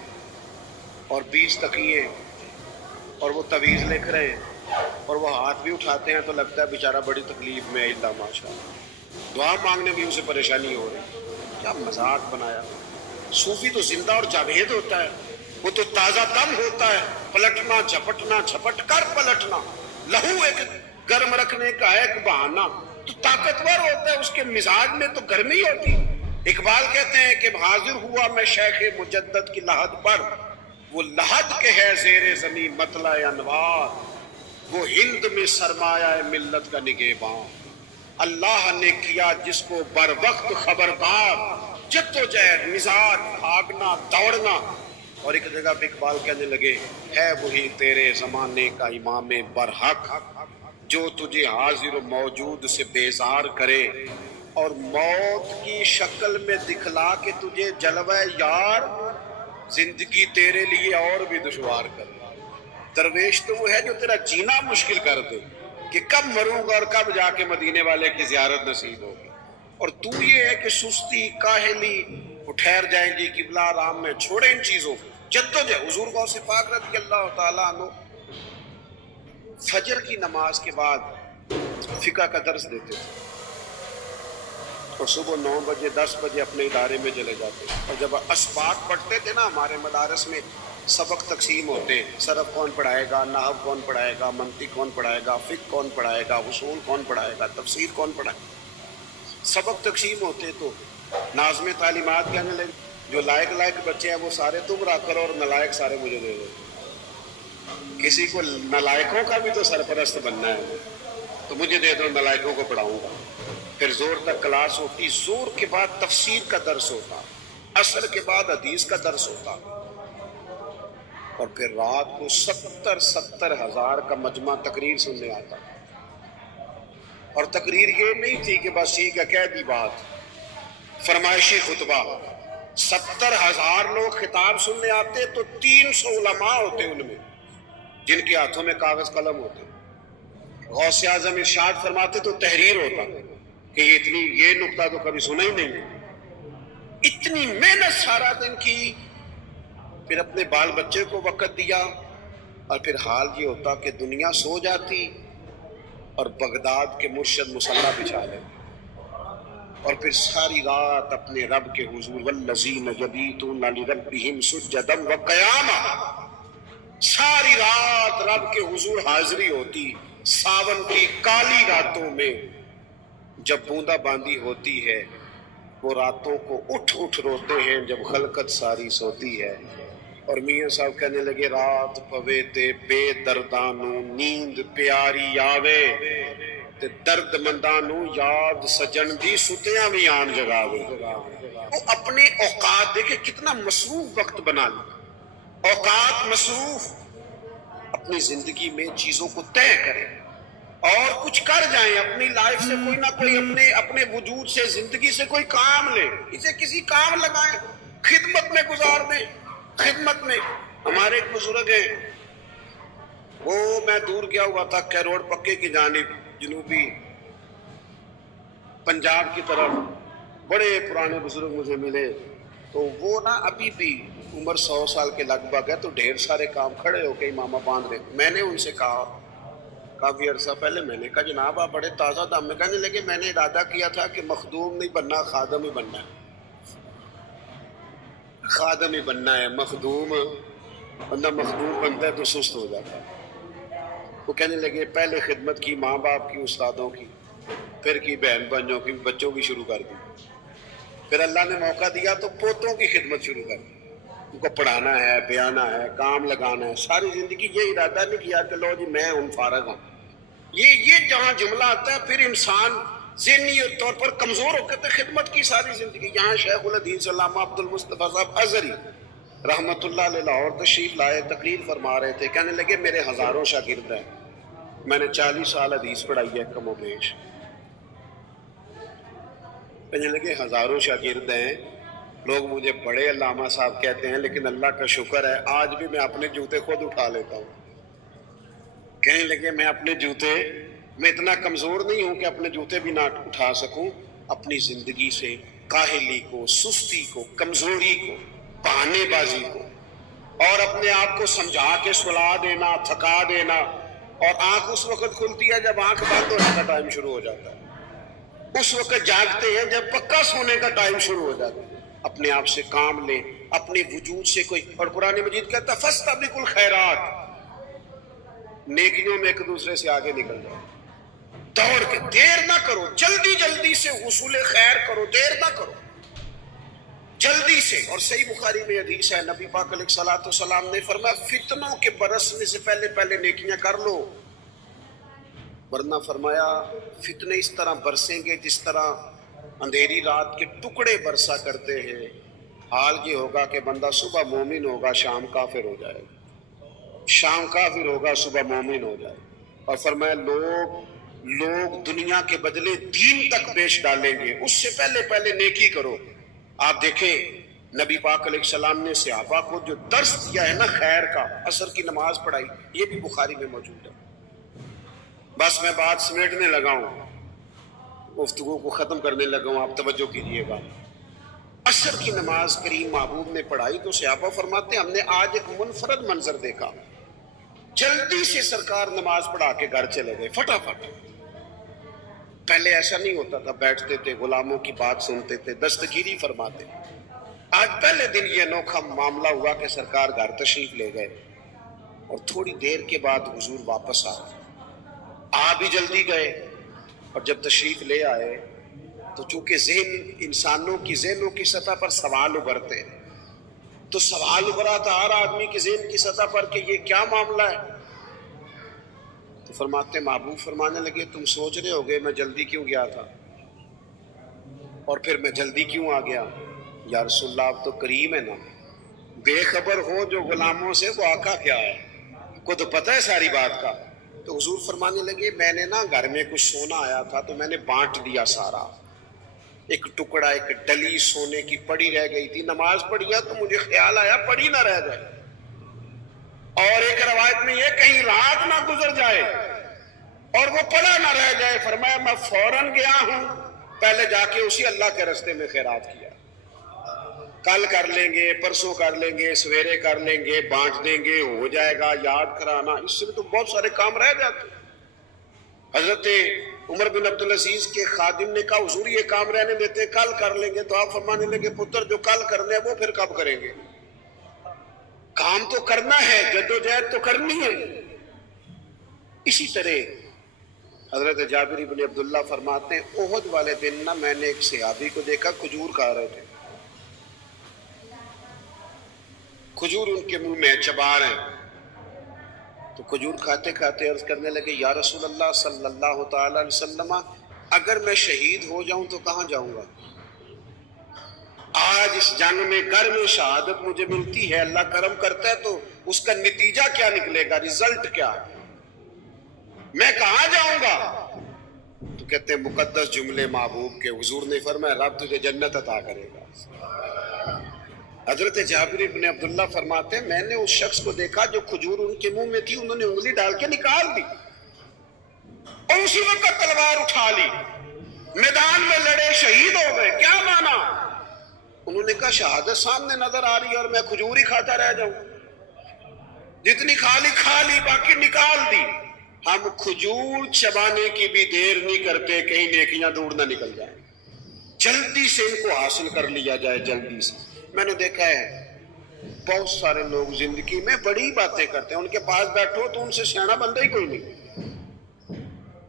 اور 20 تقیے اور وہ تعویذ لکھ رہے ہیں اور وہ ہاتھ بھی اٹھاتے ہیں تو لگتا ہے بیچارہ بڑی تکلیف میں ہے، اللہ ماشاء اللہ، دعا مانگنے بھی اسے پریشانی ہو رہی. کیا مذاق بنایا. صوفی تو زندہ اور جاوید ہوتا ہے، وہ تو تازہ دم ہوتا ہے، پلٹنا جھپٹنا، جھپٹ کر پلٹنا، لہو ایک گرم رکھنے کا ایک بہانہ. تو طاقتور ہوتا ہے، اس کے مزاج میں تو گرمی ہوتی. اقبال کہتے ہیں کہ حاضر ہوا میں شیخ مجدد کی لحد پر، وہ لحد کے ہے زیر زمین مطلع انوار، وہ ہند میں سرمایہ ملت کا نگہباں. اللہ نے کیا جس کو بر وقت خبردار، جد و جہد، مزاج، بھاگنا، دوڑنا. اور ایک جگہ پہ اقبال کہنے لگے ہے وہی تیرے زمانے کا امام برحق، جو تجھے حاضر و موجود سے بیزار کرے اور موت کی شکل میں دکھلا کے تجھے جلوہ یار، زندگی تیرے لیے اور بھی دشوار کر. درویش تو وہ ہے جو تیرا جینا مشکل کر دے کہ کب مروں گا اور کب جا کے مدینے والے کی زیارت نصیب ہوگی. اور تو یہ ہے کہ سستی، کاہلی، وہ ٹھہر جائیں گی قبلہ آرام میں. چھوڑے ان چیزوں کو، جدوجہد. حضور غوث پاک رضی اللہ تعالیٰ عنہ فجر کی نماز کے بعد فقہ کا درس دیتے تھے اور صبح 9 بجے 10 بجے اپنے ادارے میں چلے جاتے. اور جب اسباق پڑھتے تھے نا، ہمارے مدارس میں سبق تقسیم ہوتے ہیں، صرف کون پڑھائے گا، نحو کون پڑھائے گا، منطق کون پڑھائے گا، فقہ کون پڑھائے گا، اصول کون پڑھائے گا، تفسیر کون پڑھائے گا. سبق تقسیم ہوتے تو ناظم تعلیمات کہنے لگے جو لائق بچے ہیں وہ سارے تم رکھ کرو اور نالائق سارے مجھے دے دو. کسی کو نالائقوں کا بھی تو سرپرست بننا ہے، تو مجھے دے دو، نالائقوں کو پڑھاؤں گا. پھر زور تک کلاس ہوتی، زور کے بعد تفسیر کا درس ہوتا، عصر کے بعد حدیث کا درس ہوتا، اور پھر رات کو 70 ہزار کا مجمع تقریر سننے آتا. اور تقریر یہ نہیں تھی کہ بس ٹھیک ہے کہہ دی بات، فرمائشی خطبہ. 70,000 لوگ خطاب سننے آتے تو 300 علماء ہوتے ان میں جن کے ہاتھوں میں کاغذ قلم ہوتے. غوث اعظم ارشاد فرماتے تو تحریر ہوتا کہ یہ نقطہ تو کبھی سنا ہی نہیں. اتنی محنت سارا دن کی، پھر اپنے بال بچے کو وقت دیا، اور پھر حال یہ ہوتا کہ دنیا سو جاتی اور بغداد کے مرشد مصلی بچھا لیتے، اور پھر ساری رات اپنے رب کے حضور والذین یبیتون لربہم سجدا وقیاما، ساری رات رب کے حضور حاضری ہوتی. ساون کی کالی راتوں میں جب بوندا باندی ہوتی ہے، وہ راتوں کو اٹھ اٹھ روتے ہیں جب خلقت ساری سوتی ہے. اور میاں صاحب کہنے لگے رات پوے تے بے دردانو نیند پیاری آوے تے درد مندانو یاد سجن دی ستیاں بھی آن جگاوے. وہ اپنے اوقات دیکھے کتنا مصروف وقت بنا لیا، اوقات مصروف. اپنی زندگی میں چیزوں کو طے کریں اور کچھ کر جائیں، اپنی لائف سے کوئی نہ کوئی، اپنے وجود سے، زندگی سے کوئی کام لیں، اسے کسی کام لگائیں، خدمت میں گزار دیں. خدمت میں ہمارے ایک بزرگ ہیں، وہ میں دور گیا ہوا تھا کیروڑ پکے کی جانب، جنوبی پنجاب کی طرف. بڑے پرانے بزرگ مجھے ملے، تو وہ نا ابھی بھی عمر 100 سال کے لگ بھگ ہے، تو ڈھیر سارے کام کھڑے ہو کے امامہ باندھ رہے. میں نے ان سے کہا کافی عرصہ پہلے میں نے کہا جناب آپ بڑے تازہ دم میں کہنے لگے میں نے ارادہ کیا تھا کہ مخدوم نہیں بننا، خادم ہی بننا ہے، خادم ہی بننا ہے، مخدوم بندہ مخدوم بنتا ہے تو سست ہو جاتا ہے۔ وہ کہنے لگے پہلے خدمت کی ماں باپ کی، استادوں کی، پھر کی بہن بھائیوں کی، بچوں کی شروع کر دی، پھر اللہ نے موقع دیا تو پوتوں کی خدمت شروع کر دی، ان کو پڑھانا ہے، بیانا ہے، کام لگانا ہے۔ ساری زندگی یہ ارادہ نہیں کیا کہ لو جی میں ہوں فارغ ہوں۔ یہ جہاں جملہ آتا ہے پھر انسان ذہنی طور پر کمزور ہو کے خدمت کی ساری زندگی۔ یہاں شیخ الحدیث علامہ عبد المصطفیٰ صاحب ازہری رحمت اللہ علیہ لاہور تشریف لائے، تقریر فرما رہے تھے، کہنے لگے میرے ہزاروں شاگرد ہیں، میں نے 40 سال حدیث پڑھائی ہے کم و بیش۔ کہنے لگے ہزاروں شاگرد ہیں، لوگ مجھے بڑے علامہ صاحب کہتے ہیں، لیکن اللہ کا شکر ہے آج بھی میں اپنے جوتے خود اٹھا لیتا ہوں۔ کہنے لگے میں اپنے جوتے، میں اتنا کمزور نہیں ہوں کہ اپنے جوتے بھی نہ اٹھا سکوں۔ اپنی زندگی سے کاہلی کو، سستی کو، کمزوری کو، بہانے بازی کو، اور اپنے آپ کو سمجھا کے سلا دینا، تھکا دینا، اور آنکھ اس وقت کھلتی ہے جب آنکھ بند ہونے کا ٹائم شروع ہو جاتا ہے، اس وقت جاگتے ہیں جب پکا سونے کا ٹائم شروع ہو جاتا ہے۔ اپنے آپ سے کام لیں، اپنے وجود سے کوئی، اور قرآن مجید کہتا ہے فاستبقوا الخیرات، نیکیوں میں ایک دوسرے سے آگے نکل جاؤ، دوڑ کے، دیر نہ کرو، جلدی جلدی سے حصول خیر کرو، دیر نہ کرو، جلدی سے۔ اور صحیح بخاری میں حدیث ہے، نبی پاک علیہ الصلوۃ والسلام نے فرمایا فتنوں کے برسنے سے پہلے پہلے نیکیاں کر لو، ورنہ فرمایا فتنے اس طرح برسیں گے جس طرح اندھیری رات کے ٹکڑے برسا کرتے ہیں، حال یہ ہوگا کہ بندہ صبح مومن ہوگا، شام کافر ہو جائے گا، شام کافر ہوگا، صبح مومن ہو جائے۔ اور فرمایا لوگ دنیا کے بدلے دین تک بیچ ڈالیں گے، اس سے پہلے پہلے نیکی کرو۔ آپ دیکھیں نبی پاک علیہ السلام نے صحابہ کو جو درس دیا ہے نا خیر کا، عصر کی نماز پڑھائی، یہ بھی بخاری میں موجود ہے۔ بس میں بات سمیٹنے لگا ہوں، گفتگو کو ختم کرنے لگا ہوں، آپ توجہ کیجئے گا۔ عصر کی نماز کریم محبوب نے پڑھائی تو صحابہ فرماتے ہیں ہم نے آج ایک منفرد منظر دیکھا، جلدی سے سرکار نماز پڑھا کے گھر چلے گئے فٹافٹ۔ پہلے ایسا نہیں ہوتا تھا، بیٹھتے تھے، غلاموں کی بات سنتے تھے، دستگیری فرماتے۔ آج پہلے دن یہ انوکھا معاملہ ہوا کہ سرکار گھر تشریف لے گئے، اور تھوڑی دیر کے بعد حضور واپس آ بھی جلدی گئے، اور جب تشریف لے آئے تو چونکہ انسانوں کی ذہنوں کی سطح پر سوال ابھرتے ہیں، تو سوال ابھرا تھا ہر آدمی کے ذہن کی سطح پر کہ یہ کیا معاملہ ہے۔ تو فرماتے محبوب فرمانے لگے تم سوچ رہے ہوگے میں جلدی کیوں گیا تھا، اور پھر میں جلدی کیوں آ گیا۔ یا رسول اللہ آپ تو کریم ہے نا، بے خبر ہو جو غلاموں سے وہ آقا کیا ہے، کو تو پتہ ہے ساری بات کا۔ تو حضور فرمانے لگے میں نے نا گھر میں کچھ سونا آیا تھا تو میں نے بانٹ دیا سارا، ایک ٹکڑا، ایک ڈلی سونے کی پڑی رہ گئی تھی، نماز پڑھیا تو مجھے خیال آیا پڑی نہ رہ جائے، اور ایک روایت میں یہ کہیں رات نہ گزر جائے اور وہ پڑا نہ رہ جائے۔ فرمایا میں فوراً گیا ہوں، پہلے جا کے اسی اللہ کے راستے میں خیرات کیا، کل کر لیں گے، پرسوں کر لیں گے، سویرے کر لیں گے، بانٹ دیں گے، ہو جائے گا، یاد کرانا، اس سے تو بہت سارے کام رہ جاتے۔ حضرت عمر بن عبدالعزیز کے خادم نے کہا حضور یہ کام رہنے دیتے، کل کر لیں گے۔ تو آپ فرمانے لگے پتر جو کل کرنے ہیں وہ پھر کب کریں گے، کام تو کرنا ہے، جدوجہد تو کرنی ہے۔ اسی طرح حضرت جابر بن عبداللہ فرماتے ہیں احد والے دن نا میں نے ایک صحابی کو دیکھا کھجور کھا رہے تھے، کھجور ان کے منہ میں چبا رہے ہیں، تو کھجور کھاتے کھاتے عرض کرنے لگے یا رسول اللہ صلی اللہ تعالی علیہ وسلم اگر میں شہید ہو جاؤں تو کہاں جاؤں گا، آج اس جنگ میں گر میں شہادت مجھے ملتی ہے، اللہ کرم کرتا ہے تو اس کا نتیجہ کیا نکلے گا، ریزلٹ کیا، میں کہاں جاؤں گا۔ تو کہتے ہیں مقدس جملے محبوب کے، حضور نے فرمایا رب تجھے جنت عطا کرے گا۔ حضرت جابر بن عبداللہ فرماتے ہیں میں نے اس شخص کو دیکھا جو کھجور ان کے منہ میں تھی، انہوں نے انگلی ڈال کے نکال دی اور اسی وقت تلوار اٹھا لی، میدان میں لڑے، شہید ہو گئے۔ کیا مانا؟ انہوں نے کہا شہادت سامنے نظر آ رہی ہے اور میں کھجور ہی کھاتا رہ جاؤں، جتنی کھا لی باقی نکال دی۔ ہم کھجور چبانے کی بھی دیر نہیں کرتے کہیں نیکیاں دور نہ نکل جائیں، جلدی سے ان کو حاصل کر لیا جائے جلدی سے۔ میں نے دیکھا ہے بہت سارے لوگ زندگی میں بڑی باتیں کرتے ہیں، ان کے پاس بیٹھو تو ان سے سیاںا بندہ ہی کوئی نہیں،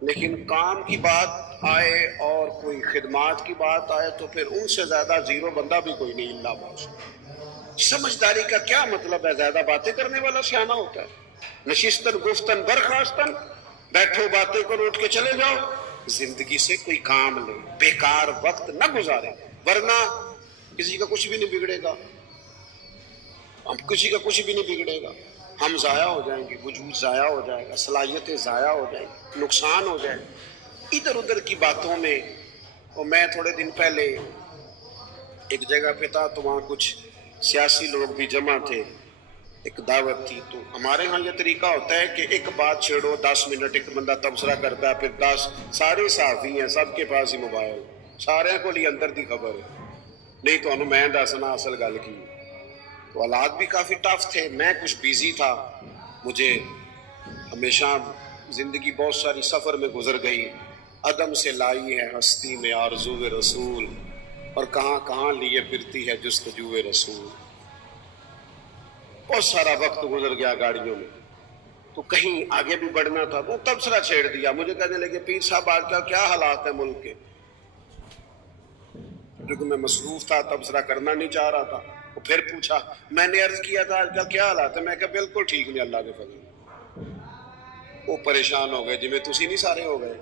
لیکن کام کی بات آئے اور کوئی خدمات کی بات آئے تو پھر ان سے زیادہ زیرو بندہ بھی کوئی نہیں اللہ معصوم۔ سمجھداری کا کیا مطلب ہے؟ زیادہ باتیں کرنے والا سیاںا ہوتا ہے؟ نشستن گفتن برخاستن، بیٹھو باتیں کرو اٹھ کے چلے جاؤ، زندگی سے کوئی کام لے، بیکار وقت نہ گزارے، ورنہ کسی کا کچھ بھی نہیں بگڑے گا، ہم کسی کا کچھ بھی نہیں بگڑے گا، ہم ضائع ہو جائیں گے، وجود ضائع ہو جائے گا، صلاحیتیں ضائع ہو جائیں گی، نقصان ہو جائے گا ادھر ادھر کی باتوں میں۔ اور میں تھوڑے دن پہلے ایک جگہ پہ تھا تو وہاں کچھ سیاسی لوگ بھی جمع تھے، ایک دعوت تھی، تو ہمارے ہاں یہ طریقہ ہوتا ہے کہ ایک بات چھیڑو 10 منٹ ایک بندہ تبصرہ کرتا ہے، پھر 10 سارے صحافی ہیں، سب کے پاس ہی موبائل، سارے کو لی اندر دی خبر ہے، نہیں تو میں دسنا اصل گل کی۔ تو حالات بھی کافی ٹف تھے، میں کچھ بیزی تھا، مجھے ہمیشہ زندگی بہت ساری سفر میں گزر گئی، عدم سے لائی ہے ہستی میں آرزو رسول، اور کہاں کہاں لیے پھرتی ہے جستجو رسول۔ بہت سارا وقت گزر گیا گاڑیوں میں، تو کہیں آگے بھی بڑھنا تھا، وہ تبصرہ چھیڑ دیا، مجھے کہنے لگے پیر صاحب آج کل کیا حالات ہیں ملک کے، کیونکہ میں مصروف تھا، تبصرہ کرنا نہیں چاہ رہا تھا۔ وہ پھر پوچھا، میں نے عرض کیا تھا آج کل کیا حالات ہے، میں کہا بالکل ٹھیک نہیں اللہ کے فضل۔ وہ پریشان ہو گئے، جی میں تسی نہیں سارے ہو گئے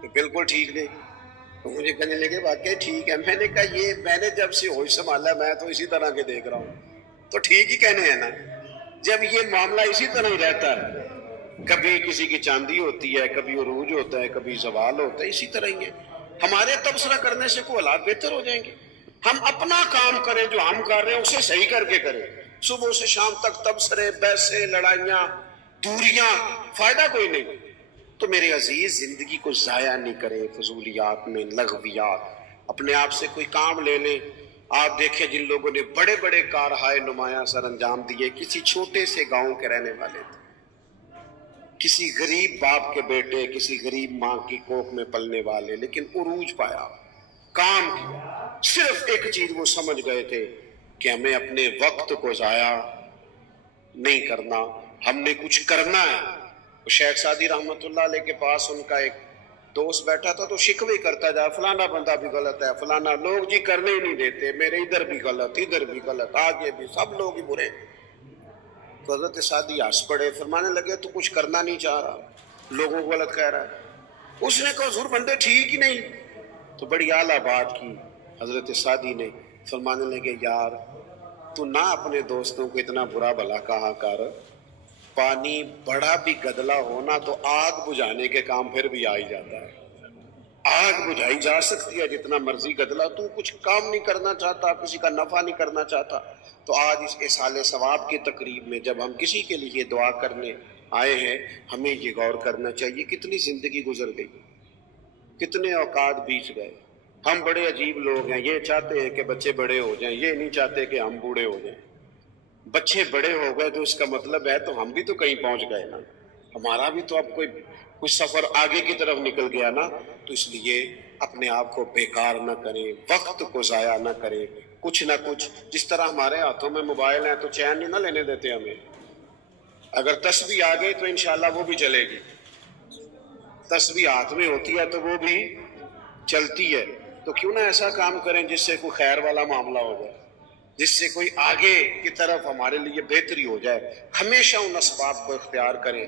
کہ بالکل ٹھیک نہیں، تو مجھے کہنے لگے واقعی ٹھیک ہے۔ میں نے کہا یہ میں نے جب سے ہوش سنبھالا میں تو اسی طرح کے دیکھ رہا ہوں، تو ٹھیک ہی کہنے ہیں نا، جب یہ معاملہ اسی طرح ہی رہتا ہے، کبھی کسی کی چاندی ہوتی ہے، کبھی عروج ہوتا ہے، کبھی زوال ہوتا ہے، اسی طرح ہی ہے۔ ہمارے تبصرہ کرنے سے کوئی حالات بہتر ہو جائیں گے؟ ہم اپنا کام کریں، جو ہم کر رہے ہیں اسے صحیح کر کے کریں، صبح سے شام تک تبصرے، بحثیں، لڑائیاں، دوریاں، فائدہ کوئی نہیں۔ تو میرے عزیز زندگی کو ضائع نہیں کریں فضولیات میں، لغویات، اپنے آپ سے کوئی کام لے لیں۔ آپ دیکھیں جن لوگوں نے بڑے بڑے کارہائے نمایاں سر انجام دیے، کسی چھوٹے سے گاؤں کے رہنے والے تھے، کسی غریب باپ کے بیٹے، کسی غریب ماں کی کوکھ میں پلنے والے، لیکن عروج پایا، کام کیا۔ صرف ایک چیز وہ سمجھ گئے تھے کہ ہمیں اپنے وقت کو ضائع نہیں کرنا، ہم نے کچھ کرنا ہے۔ شیخ سعدی رحمت اللہ علیہ کے پاس ان کا ایک دوست بیٹھا تھا تو شکوے کرتا جا، فلانا بندہ بھی غلط ہے، فلانا لوگ جی کرنے ہی نہیں دیتے، میرے ادھر بھی غلط، ادھر بھی غلط، آگے بھی سب لوگ ہی برے۔ تو حضرت سعدی ہنس پڑے، فرمانے لگے تو کچھ کرنا نہیں چاہ رہا، لوگوں کو غلط کہہ رہا ہے۔ اس نے کہا حضور بندے ٹھیک ہی نہیں۔ تو بڑی اعلیٰ بات کی حضرت سعدی نے، فرمانے لگے یار تو نہ اپنے دوستوں کو اتنا برا بھلا کہا کر، پانی بڑا بھی گدلا ہونا تو آگ بجھانے کے کام پھر بھی آ ہی جاتا ہے، آگ بجھائی جا سکتی ہے جتنا مرضی گدلا، تو کچھ کام نہیں کرنا چاہتا، کسی کا نفع نہیں کرنا چاہتا۔ تو آج اس اصال ثواب کی تقریب میں جب ہم کسی کے لیے دعا کرنے آئے ہیں، ہمیں یہ غور کرنا چاہیے کتنی زندگی گزر گئی، کتنے اوقات بیت گئے۔ ہم بڑے عجیب لوگ ہیں، یہ چاہتے ہیں کہ بچے بڑے ہو جائیں، یہ نہیں چاہتے کہ ہم بوڑھے ہو جائیں۔ بچے بڑے ہو گئے تو اس کا مطلب ہے تو ہم بھی تو کہیں پہنچ گئے نا، ہمارا بھی تو اب کوئی سفر آگے کی طرف نکل گیا نا۔ تو اس لیے اپنے آپ کو بیکار نہ کریں، وقت کو ضائع نہ کریں، کچھ نہ کچھ، جس طرح ہمارے ہاتھوں میں موبائل ہیں تو چین نہیں نہ لینے دیتے ہمیں، اگر تسبیح آ گئی تو انشاءاللہ وہ بھی چلے گی، تسبیح ہاتھ میں ہوتی ہے تو وہ بھی چلتی ہے، تو کیوں نہ ایسا کام کریں جس سے کوئی خیر والا معاملہ ہو جائے، جس سے کوئی آگے کی طرف ہمارے لیے بہتری ہو جائے۔ ہمیشہ ان اسباب کو اختیار کریں۔